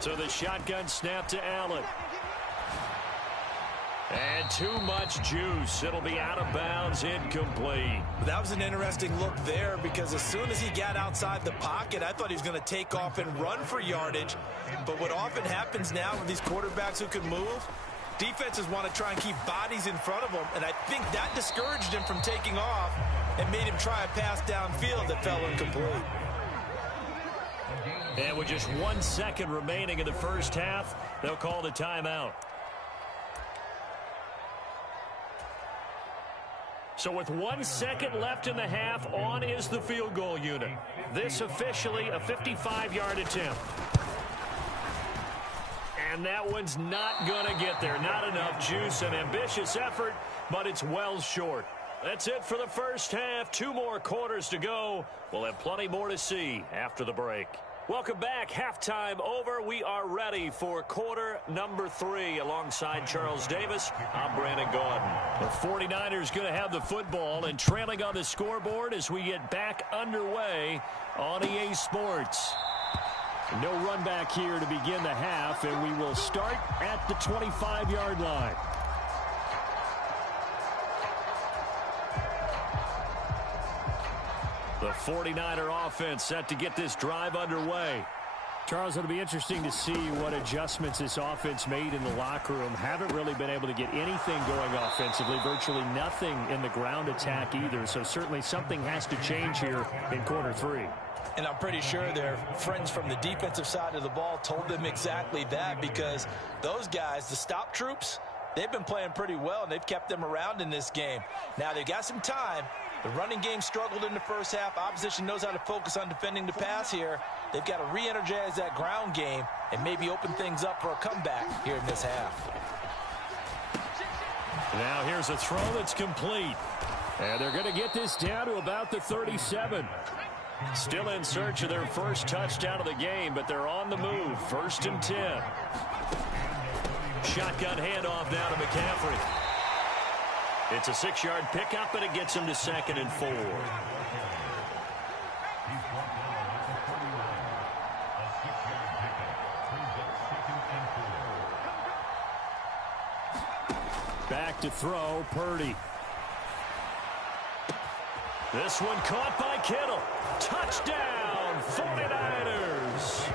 So the shotgun snap to Allen. And too much juice. It'll be out of bounds, incomplete. That was an interesting look there because as soon as he got outside the pocket, I thought he was going to take off and run for yardage. But what often happens now with these quarterbacks who can move, defenses want to try and keep bodies in front of them. And I think that discouraged him from taking off and made him try a pass downfield that fell incomplete. And with just 1 second remaining in the first half, they'll call the timeout. So with 1 second left in the half, on is the field goal unit. This officially a 55-yard attempt. And that one's not going to get there. Not enough juice, an ambitious effort, but it's well short. That's it for the first half. 2 more quarters to go. We'll have plenty more to see after the break. Welcome back. Halftime over. We are ready for quarter number 3. Alongside Charles Davis, I'm Brandon Gordon. The 49ers going to have the football and trailing on the scoreboard as we get back underway on EA Sports. No run back here to begin the half, and we will start at the 25-yard line. The 49er offense set to get this drive underway. Charles, it'll be interesting to see what adjustments this offense made in the locker room. Haven't really been able to get anything going offensively. Virtually nothing in the ground attack either. So certainly something has to change here in quarter 3. And I'm pretty sure their friends from the defensive side of the ball told them exactly that because those guys, the stop troops, they've been playing pretty well, and they've kept them around in this game. Now, they've got some time. The running game struggled in the first half. Opposition knows how to focus on defending the pass here. They've got to re-energize that ground game and maybe open things up for a comeback here in this half. Now here's a throw that's complete. And they're going to get this down to about the 37. Still in search of their first touchdown of the game, but they're on the move. 1st and 10. Shotgun handoff now to McCaffrey. It's a 6-yard pickup, and it gets him to 2nd and 4. Back to throw, Purdy. This one caught by Kittle. Touchdown, 49ers.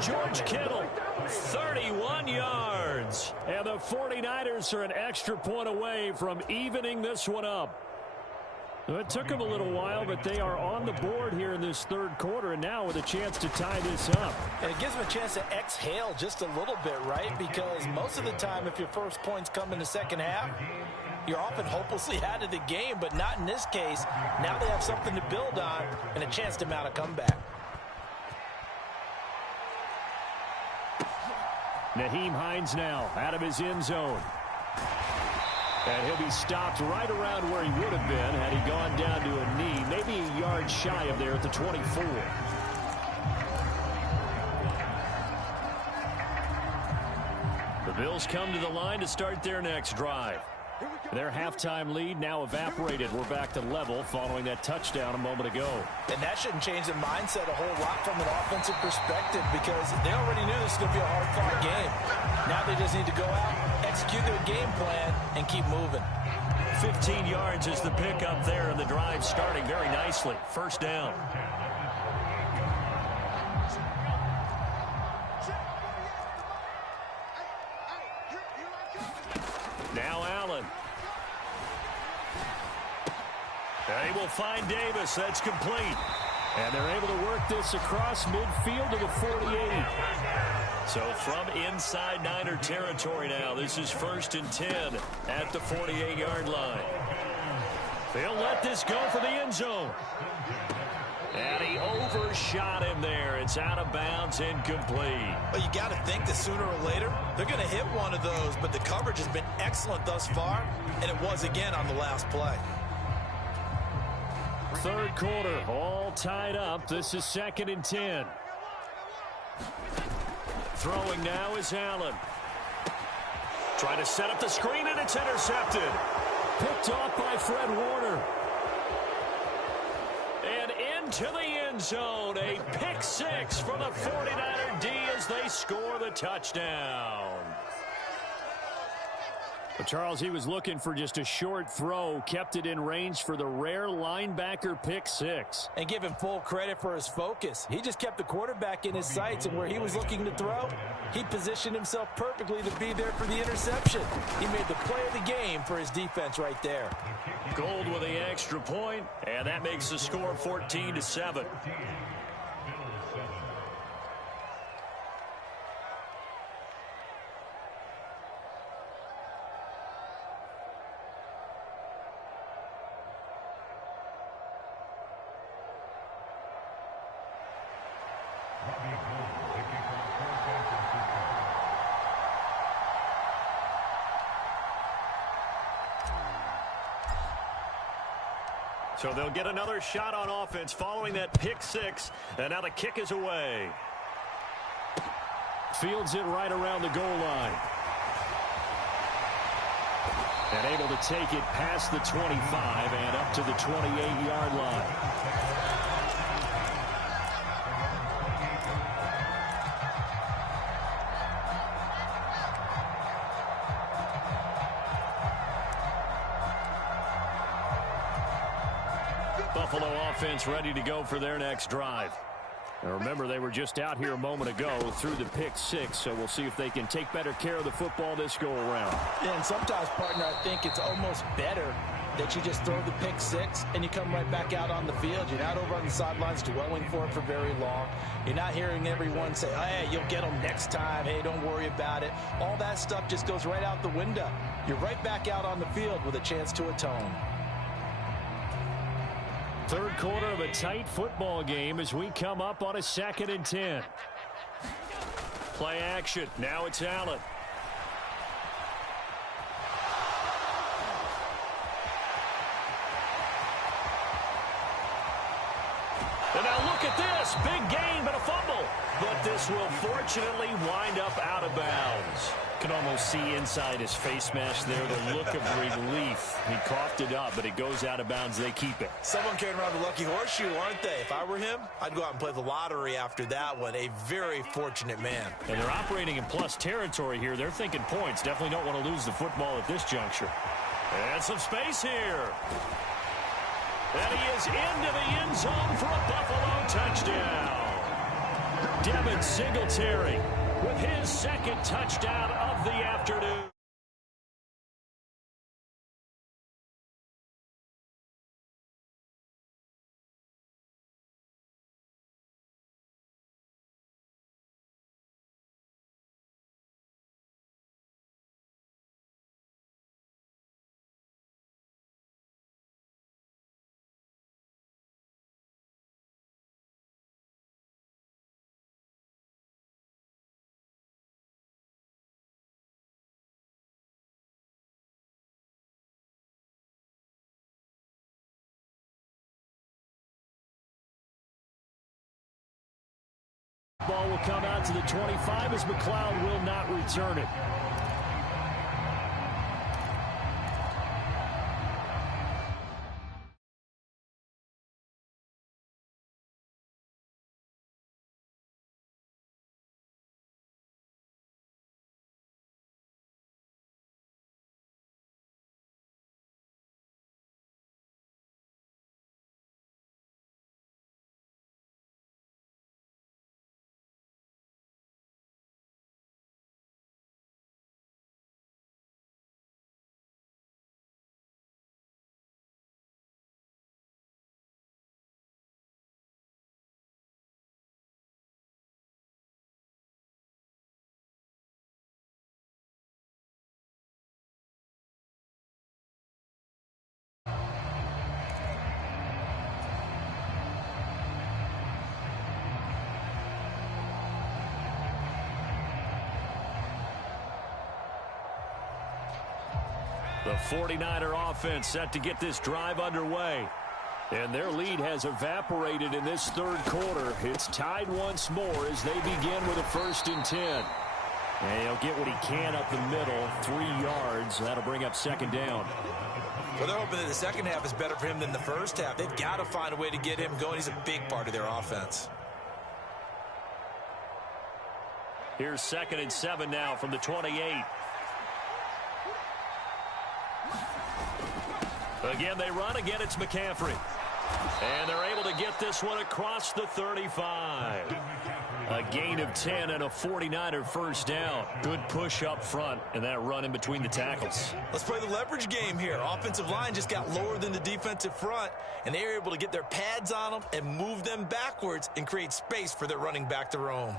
George Kittle 31 yards. And the 49ers are an extra point away from evening this one up. It took them a little while, but they are on the board here in this third quarter, and now with a chance to tie this up. And it gives them a chance to exhale just a little bit, right? Because most of the time, if your first points come in the second half, you're often hopelessly out of the game, but not in this case. Now they have something to build on and a chance to mount a comeback. Nyheim Hines now out of his end zone. And he'll be stopped right around where he would have been had he gone down to a knee, maybe a yard shy of there at the 24. The Bills come to the line to start their next drive. Their halftime lead now evaporated. We're back to level following that touchdown a moment ago. And that shouldn't change the mindset a whole lot from an offensive perspective because they already knew this was going to be a hard-fought game. Now they just need to go out, execute their game plan, and keep moving. 15 yards is the pickup there, and the drive starting very nicely. First down. Now Allen. They will find Davis. That's complete. And they're able to work this across midfield to the 48. So from inside Niner territory now, this is 1st and 10 at the 48-yard line. They'll let this go for the end zone. And he overshot him there. It's out of bounds, incomplete. Well, you got to think that sooner or later they're going to hit one of those, but the coverage has been excellent thus far, and it was again on the last play. Third quarter, all tied up. This is 2nd and 10. Throwing now is Allen. Trying to set up the screen, and it's intercepted. Picked off by Fred Warner. And into the end zone. A pick six for the 49er D as they score the touchdown. But Charles, he was looking for just a short throw, kept it in range for the rare linebacker pick six. And give him full credit for his focus. He just kept the quarterback in his sights, and where he was looking to throw, he positioned himself perfectly to be there for the interception. He made the play of the game for his defense right there. Gold with the extra point, and that makes the score 14-7. So they'll get another shot on offense following that pick six, and now the kick is away. Fields it right around the goal line. And able to take it past the 25 and up to the 28-yard line. Buffalo offense ready to go for their next drive. Now remember, they were just out here a moment ago through the pick six, so we'll see if they can take better care of the football this go-around. Yeah, and sometimes, partner, I think it's almost better that you just throw the pick six and you come right back out on the field. You're not over on the sidelines dwelling for it for very long. You're not hearing everyone say, hey, you'll get them next time. Hey, don't worry about it. All that stuff just goes right out the window. You're right back out on the field with a chance to atone. Third quarter of a tight football game as we come up on a 2nd and 10. Play action. Now it's Allen. And now look at this. Big gain, but a fumble. But this will fortunately wind up out of bounds. Can almost see inside his face mask there the look of relief. He coughed it up, but it goes out of bounds. They keep it. Someone carrying around the lucky horseshoe, aren't they? If I were him, I'd go out and play the lottery after that one. A very fortunate man. And they're operating in plus territory here. They're thinking points. Definitely don't want to lose the football at this juncture. And some space here. And he is into the end zone for a Buffalo touchdown. Devin Singletary with his second touchdown of the afternoon. Ball will come out to the 25 as McLeod will not return it. The 49er offense set to get this drive underway. And their lead has evaporated in this third quarter. It's tied once more as they begin with a 1st and 10. And he'll get what he can up the middle, 3 yards. That'll bring up 2nd down. Well, they're hoping that the second half is better for him than the first half. They've got to find a way to get him going. He's a big part of their offense. Here's 2nd and 7 now from the 28. Again, they run. Again, it's McCaffrey. And they're able to get this one across the 35. A gain of 10 and a 49er 1st down. Good push up front and that run in between the tackles. Let's play the leverage game here. Offensive line just got lower than the defensive front, and they were able to get their pads on them and move them backwards and create space for their running back to roam.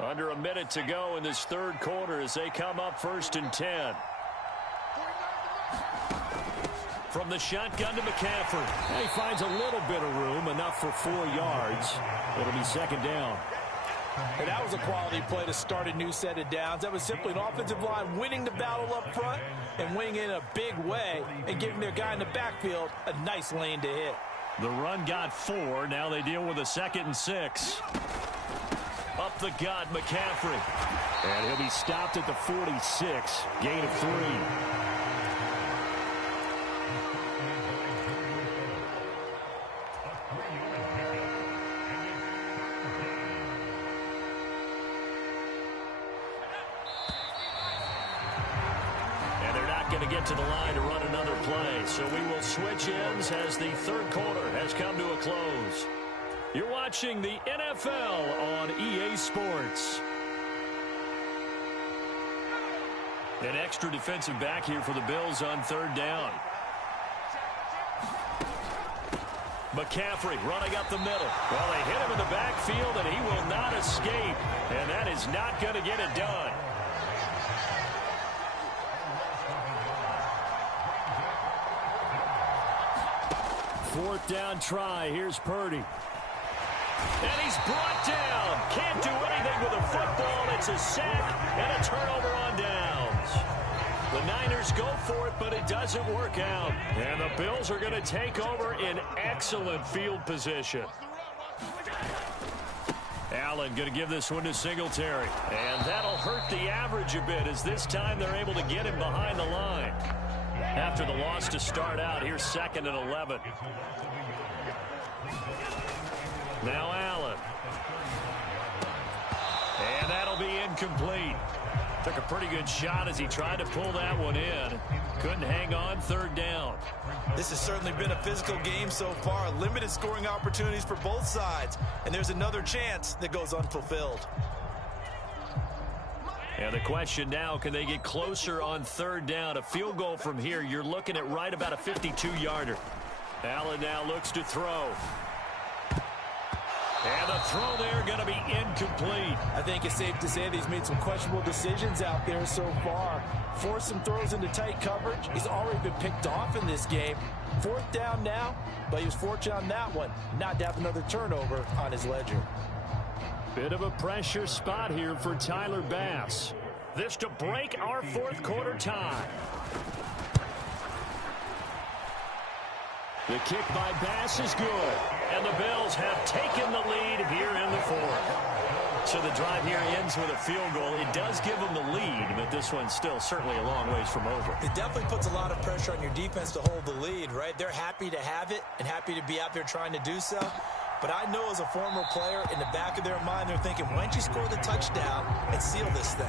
Under a minute to go in this third quarter as they come up 1st and 10. From the shotgun to McCaffrey. He finds a little bit of room, enough for 4 yards. It'll be 2nd down. And that was a quality play to start a new set of downs. That was simply an offensive line winning the battle up front and winning in a big way and giving their guy in the backfield a nice lane to hit. The run got 4. Now they deal with a 2nd and 6. Up the gut, McCaffrey. And he'll be stopped at the 46. Gain of 3. And they're not going to get to the line to run another play. So we will switch ends as the third quarter has come to a close. You're watching the NFL on EA Sports. An extra defensive back here for the Bills on 3rd down. McCaffrey running up the middle. Well, they hit him in the backfield, and he will not escape. And that is not going to get it done. Fourth down try. Here's Purdy. And he's brought down. Can't do anything with a football. It's a sack and a turnover on downs. The Niners go for it, but it doesn't work out. And the Bills are going to take over in excellent field position. Allen going to give this one to Singletary. And that'll hurt the average a bit as this time they're able to get him behind the line. After the loss to start out, here's 2nd and 11. Now Allen. And that'll be incomplete. Took a pretty good shot as he tried to pull that one in. Couldn't hang on third down. This has certainly been a physical game so far. Limited scoring opportunities for both sides. And there's another chance that goes unfulfilled. And the question now, can they get closer on third down? A field goal from here, you're looking at right about a 52-yarder. Allen now looks to throw. And the throw there going to be incomplete. I think it's safe to say that he's made some questionable decisions out there so far. Forced some throws into tight coverage. He's already been picked off in this game. Fourth down now, but he was fortunate on that one not to have another turnover on his ledger. Bit of a pressure spot here for Tyler Bass. This to break our fourth quarter tie. The kick by Bass is good. And the Bills have taken the lead here in the fourth. So the drive here ends with a field goal. It does give them the lead, but this one's still certainly a long ways from over. It definitely puts a lot of pressure on your defense to hold the lead, right? They're happy to have it and happy to be out there trying to do so. But I know as a former player, in the back of their mind, they're thinking, why don't you score the touchdown and seal this thing?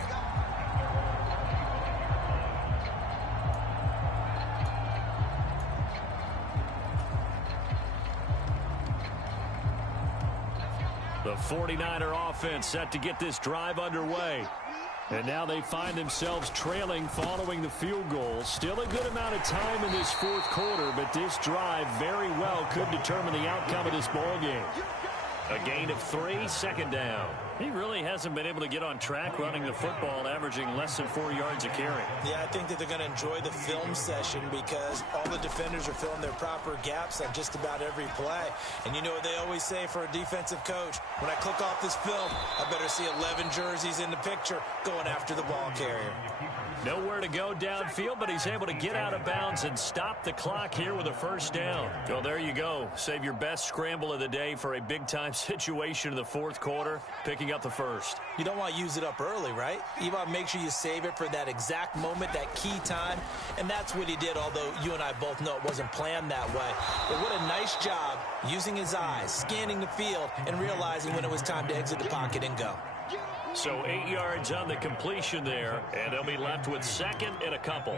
The 49er offense set to get this drive underway. And now they find themselves trailing following the field goal. Still a good amount of time in this fourth quarter, but this drive very well could determine the outcome of this ball game. A gain of 3, second down. He really hasn't been able to get on track running the football, averaging less than 4 yards a carry. Yeah, I think that they're going to enjoy the film session because all the defenders are filling their proper gaps on just about every play. And you know what they always say for a defensive coach? When I click off this film, I better see 11 jerseys in the picture going after the ball carrier. Nowhere to go downfield, but he's able to get out of bounds and stop the clock here with a first down. Well, there you go. Save your best scramble of the day for a big-time situation in the fourth quarter, picking up the first. You don't want to use it up early, right? You want to make sure you save it for that exact moment, that key time, and that's what he did, although you and I both know it wasn't planned that way. But what a nice job using his eyes, scanning the field, and realizing when it was time to exit the pocket and go. So 8 yards on the completion there, and they'll be left with second and a couple.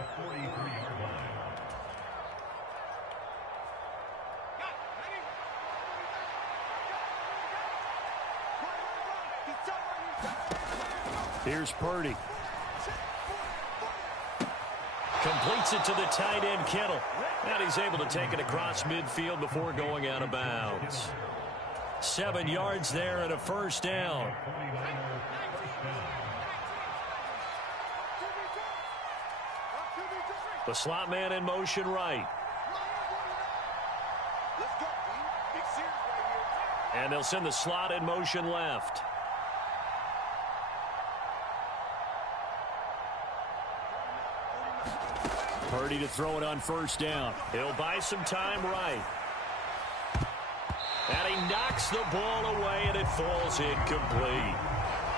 Here's Purdy. Completes it to the tight end, Kittle. And he's able to take it across midfield before going out of bounds. 7 yards there and a first down. The slot man in motion right. And they'll send the slot in motion left. Purdy to throw it on first down. He'll buy some time right. And he knocks the ball away, and it falls incomplete.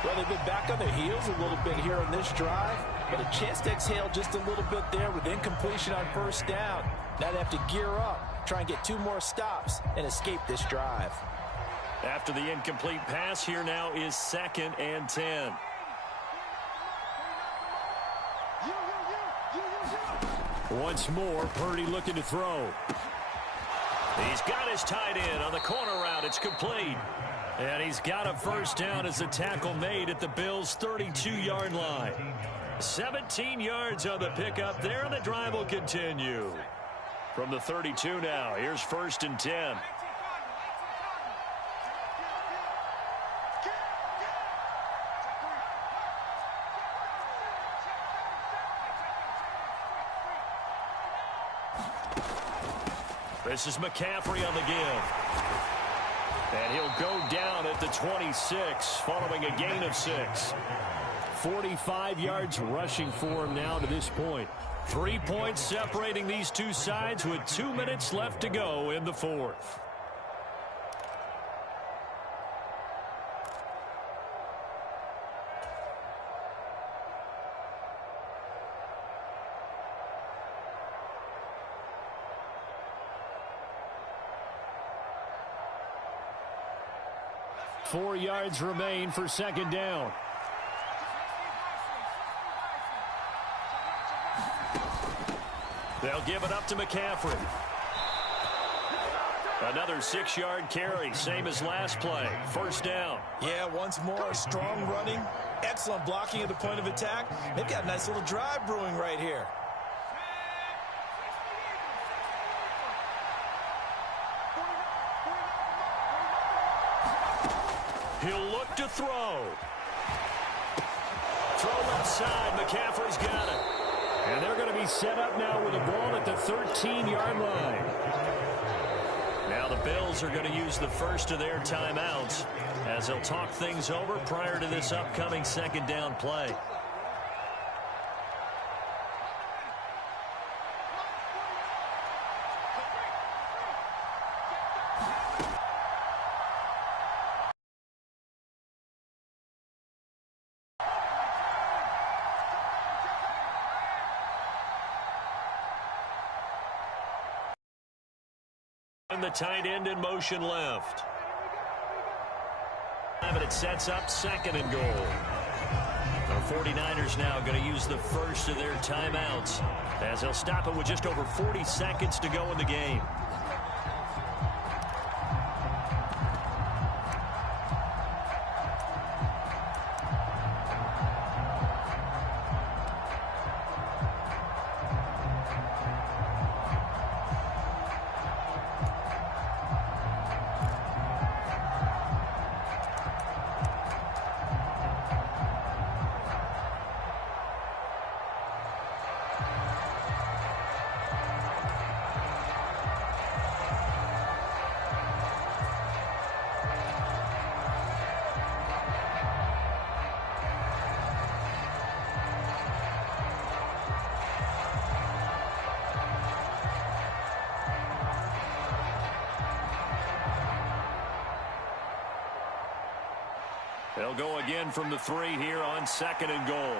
Well, they've been back on their heels a little bit here on this drive, but a chance to exhale just a little bit there with incompletion on first down. Now they have to gear up, try and get 2 more stops, and escape this drive. After the incomplete pass, here now is 2nd and 10. Once more, Purdy looking to throw. He's got his tight end on the corner route. It's complete. And he's got a first down as the tackle made at the Bills' 32-yard line. 17 yards on the pickup there, and the drive will continue. From the 32 now, here's 1st and 10. This is McCaffrey on the give. And he'll go down at the 26 following a gain of 6. 45 yards rushing for him now to this point. 3 points separating these two sides with 2 minutes left to go in the fourth. Four yards remain for second down. They'll give it up to McCaffrey. Another 6-yard carry, same as last play. First down. Yeah, once more, strong running, excellent blocking at the point of attack. They've got a nice little drive brewing right here. He'll look to throw. Throw left side. McCaffrey's got it. And they're going to be set up now with the ball at the 13-yard line. Now the Bills are going to use the first of their timeouts as they'll talk things over prior to this upcoming second down play. And the tight end in motion left. And it sets up second and goal. The 49ers now going to use the first of their timeouts as they'll stop it with just over 40 seconds to go in the game. They'll go again from the 3 here on second and goal.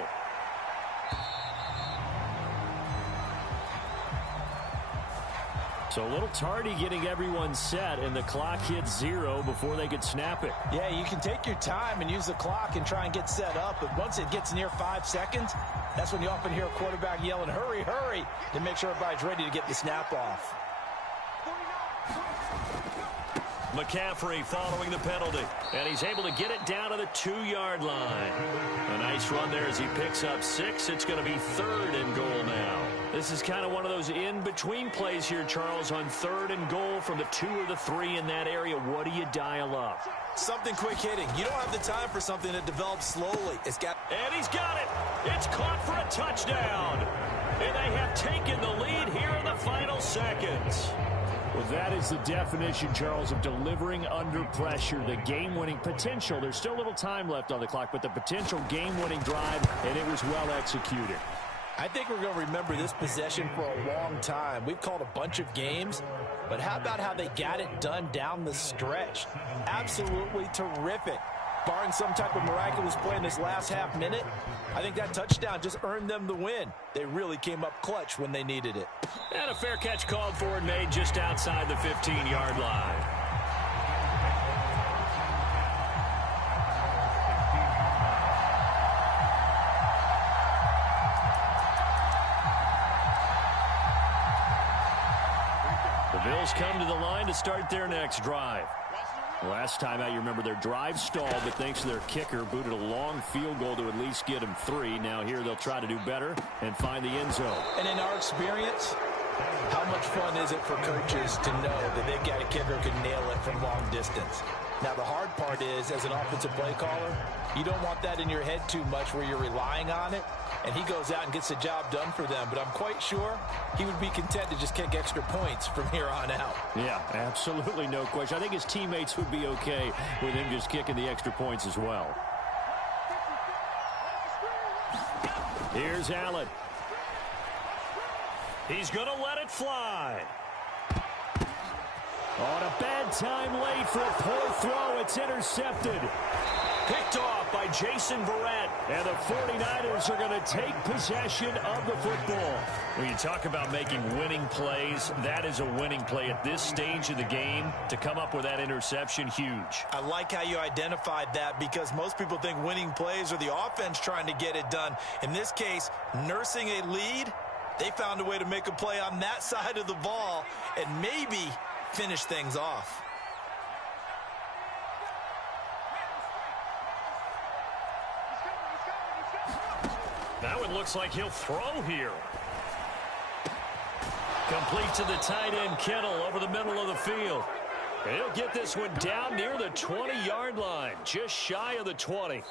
So a little tardy getting everyone set, and the clock hits 0 before they could snap it. Yeah, you can take your time and use the clock and try and get set up, but once it gets near 5 seconds, that's when you often hear a quarterback yelling, hurry, hurry, to make sure everybody's ready to get the snap off. McCaffrey following the penalty, and he's able to get it down to the 2-yard line. A nice run there as he picks up 6. It's going to be third and goal now. This is kind of one of those in-between plays here, Charles, on third and goal from the 2 or the 3 in that area. What do you dial up? Something quick hitting. You don't have the time for something that develops slowly. And he's got it. It's caught for a touchdown. And they have taken the lead here in the final seconds. Well, that is the definition, Charles, of delivering under pressure. The game-winning potential. There's still a little time left on the clock, but the potential game-winning drive, and it was well executed. I think we're going to remember this possession for a long time. We've called a bunch of games, but how about how they got it done down the stretch? Absolutely terrific. Barring some type of miraculous play in this last half minute, I think that touchdown just earned them the win. They really came up clutch when they needed it. And a fair catch called for and made just outside the 15-yard line. The Bills come to the line to start their next drive. Last time out, you remember their drive stalled, but thanks to their kicker, booted a long field goal to at least get them 3. Now here they'll try to do better and find the end zone. And in our experience, how much fun is it for coaches to know that they've got a kicker who can nail it from long distance? Now, the hard part is, as an offensive play caller, you don't want that in your head too much where you're relying on it, and he goes out and gets the job done for them. But I'm quite sure he would be content to just kick extra points from here on out. Yeah, absolutely no question. I think his teammates would be okay with him just kicking the extra points as well. Here's Allen. He's going to let it fly. On a bad time late for a poor throw. It's intercepted. Picked off by Jason Verrett. And the 49ers are going to take possession of the football. When you talk about making winning plays, that is a winning play at this stage of the game. To come up with that interception, huge. I like how you identified that because most people think winning plays are the offense trying to get it done. In this case, nursing a lead, They found a way to make a play on that side of the ball and maybe finish things off. That one looks like he'll throw here. Complete to the tight end, Kittle, over the middle of the field. He'll get this one down near the 20-yard line, just shy of the 20.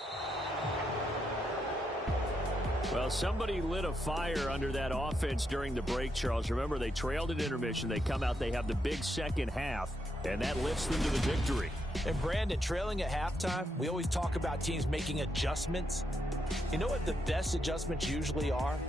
Well, somebody lit a fire under that offense during the break, Charles. Remember, they trailed at intermission. They come out, they have the big second half, and that lifts them to the victory. And, Brandon, trailing at halftime, we always talk about teams making adjustments. You know what the best adjustments usually are?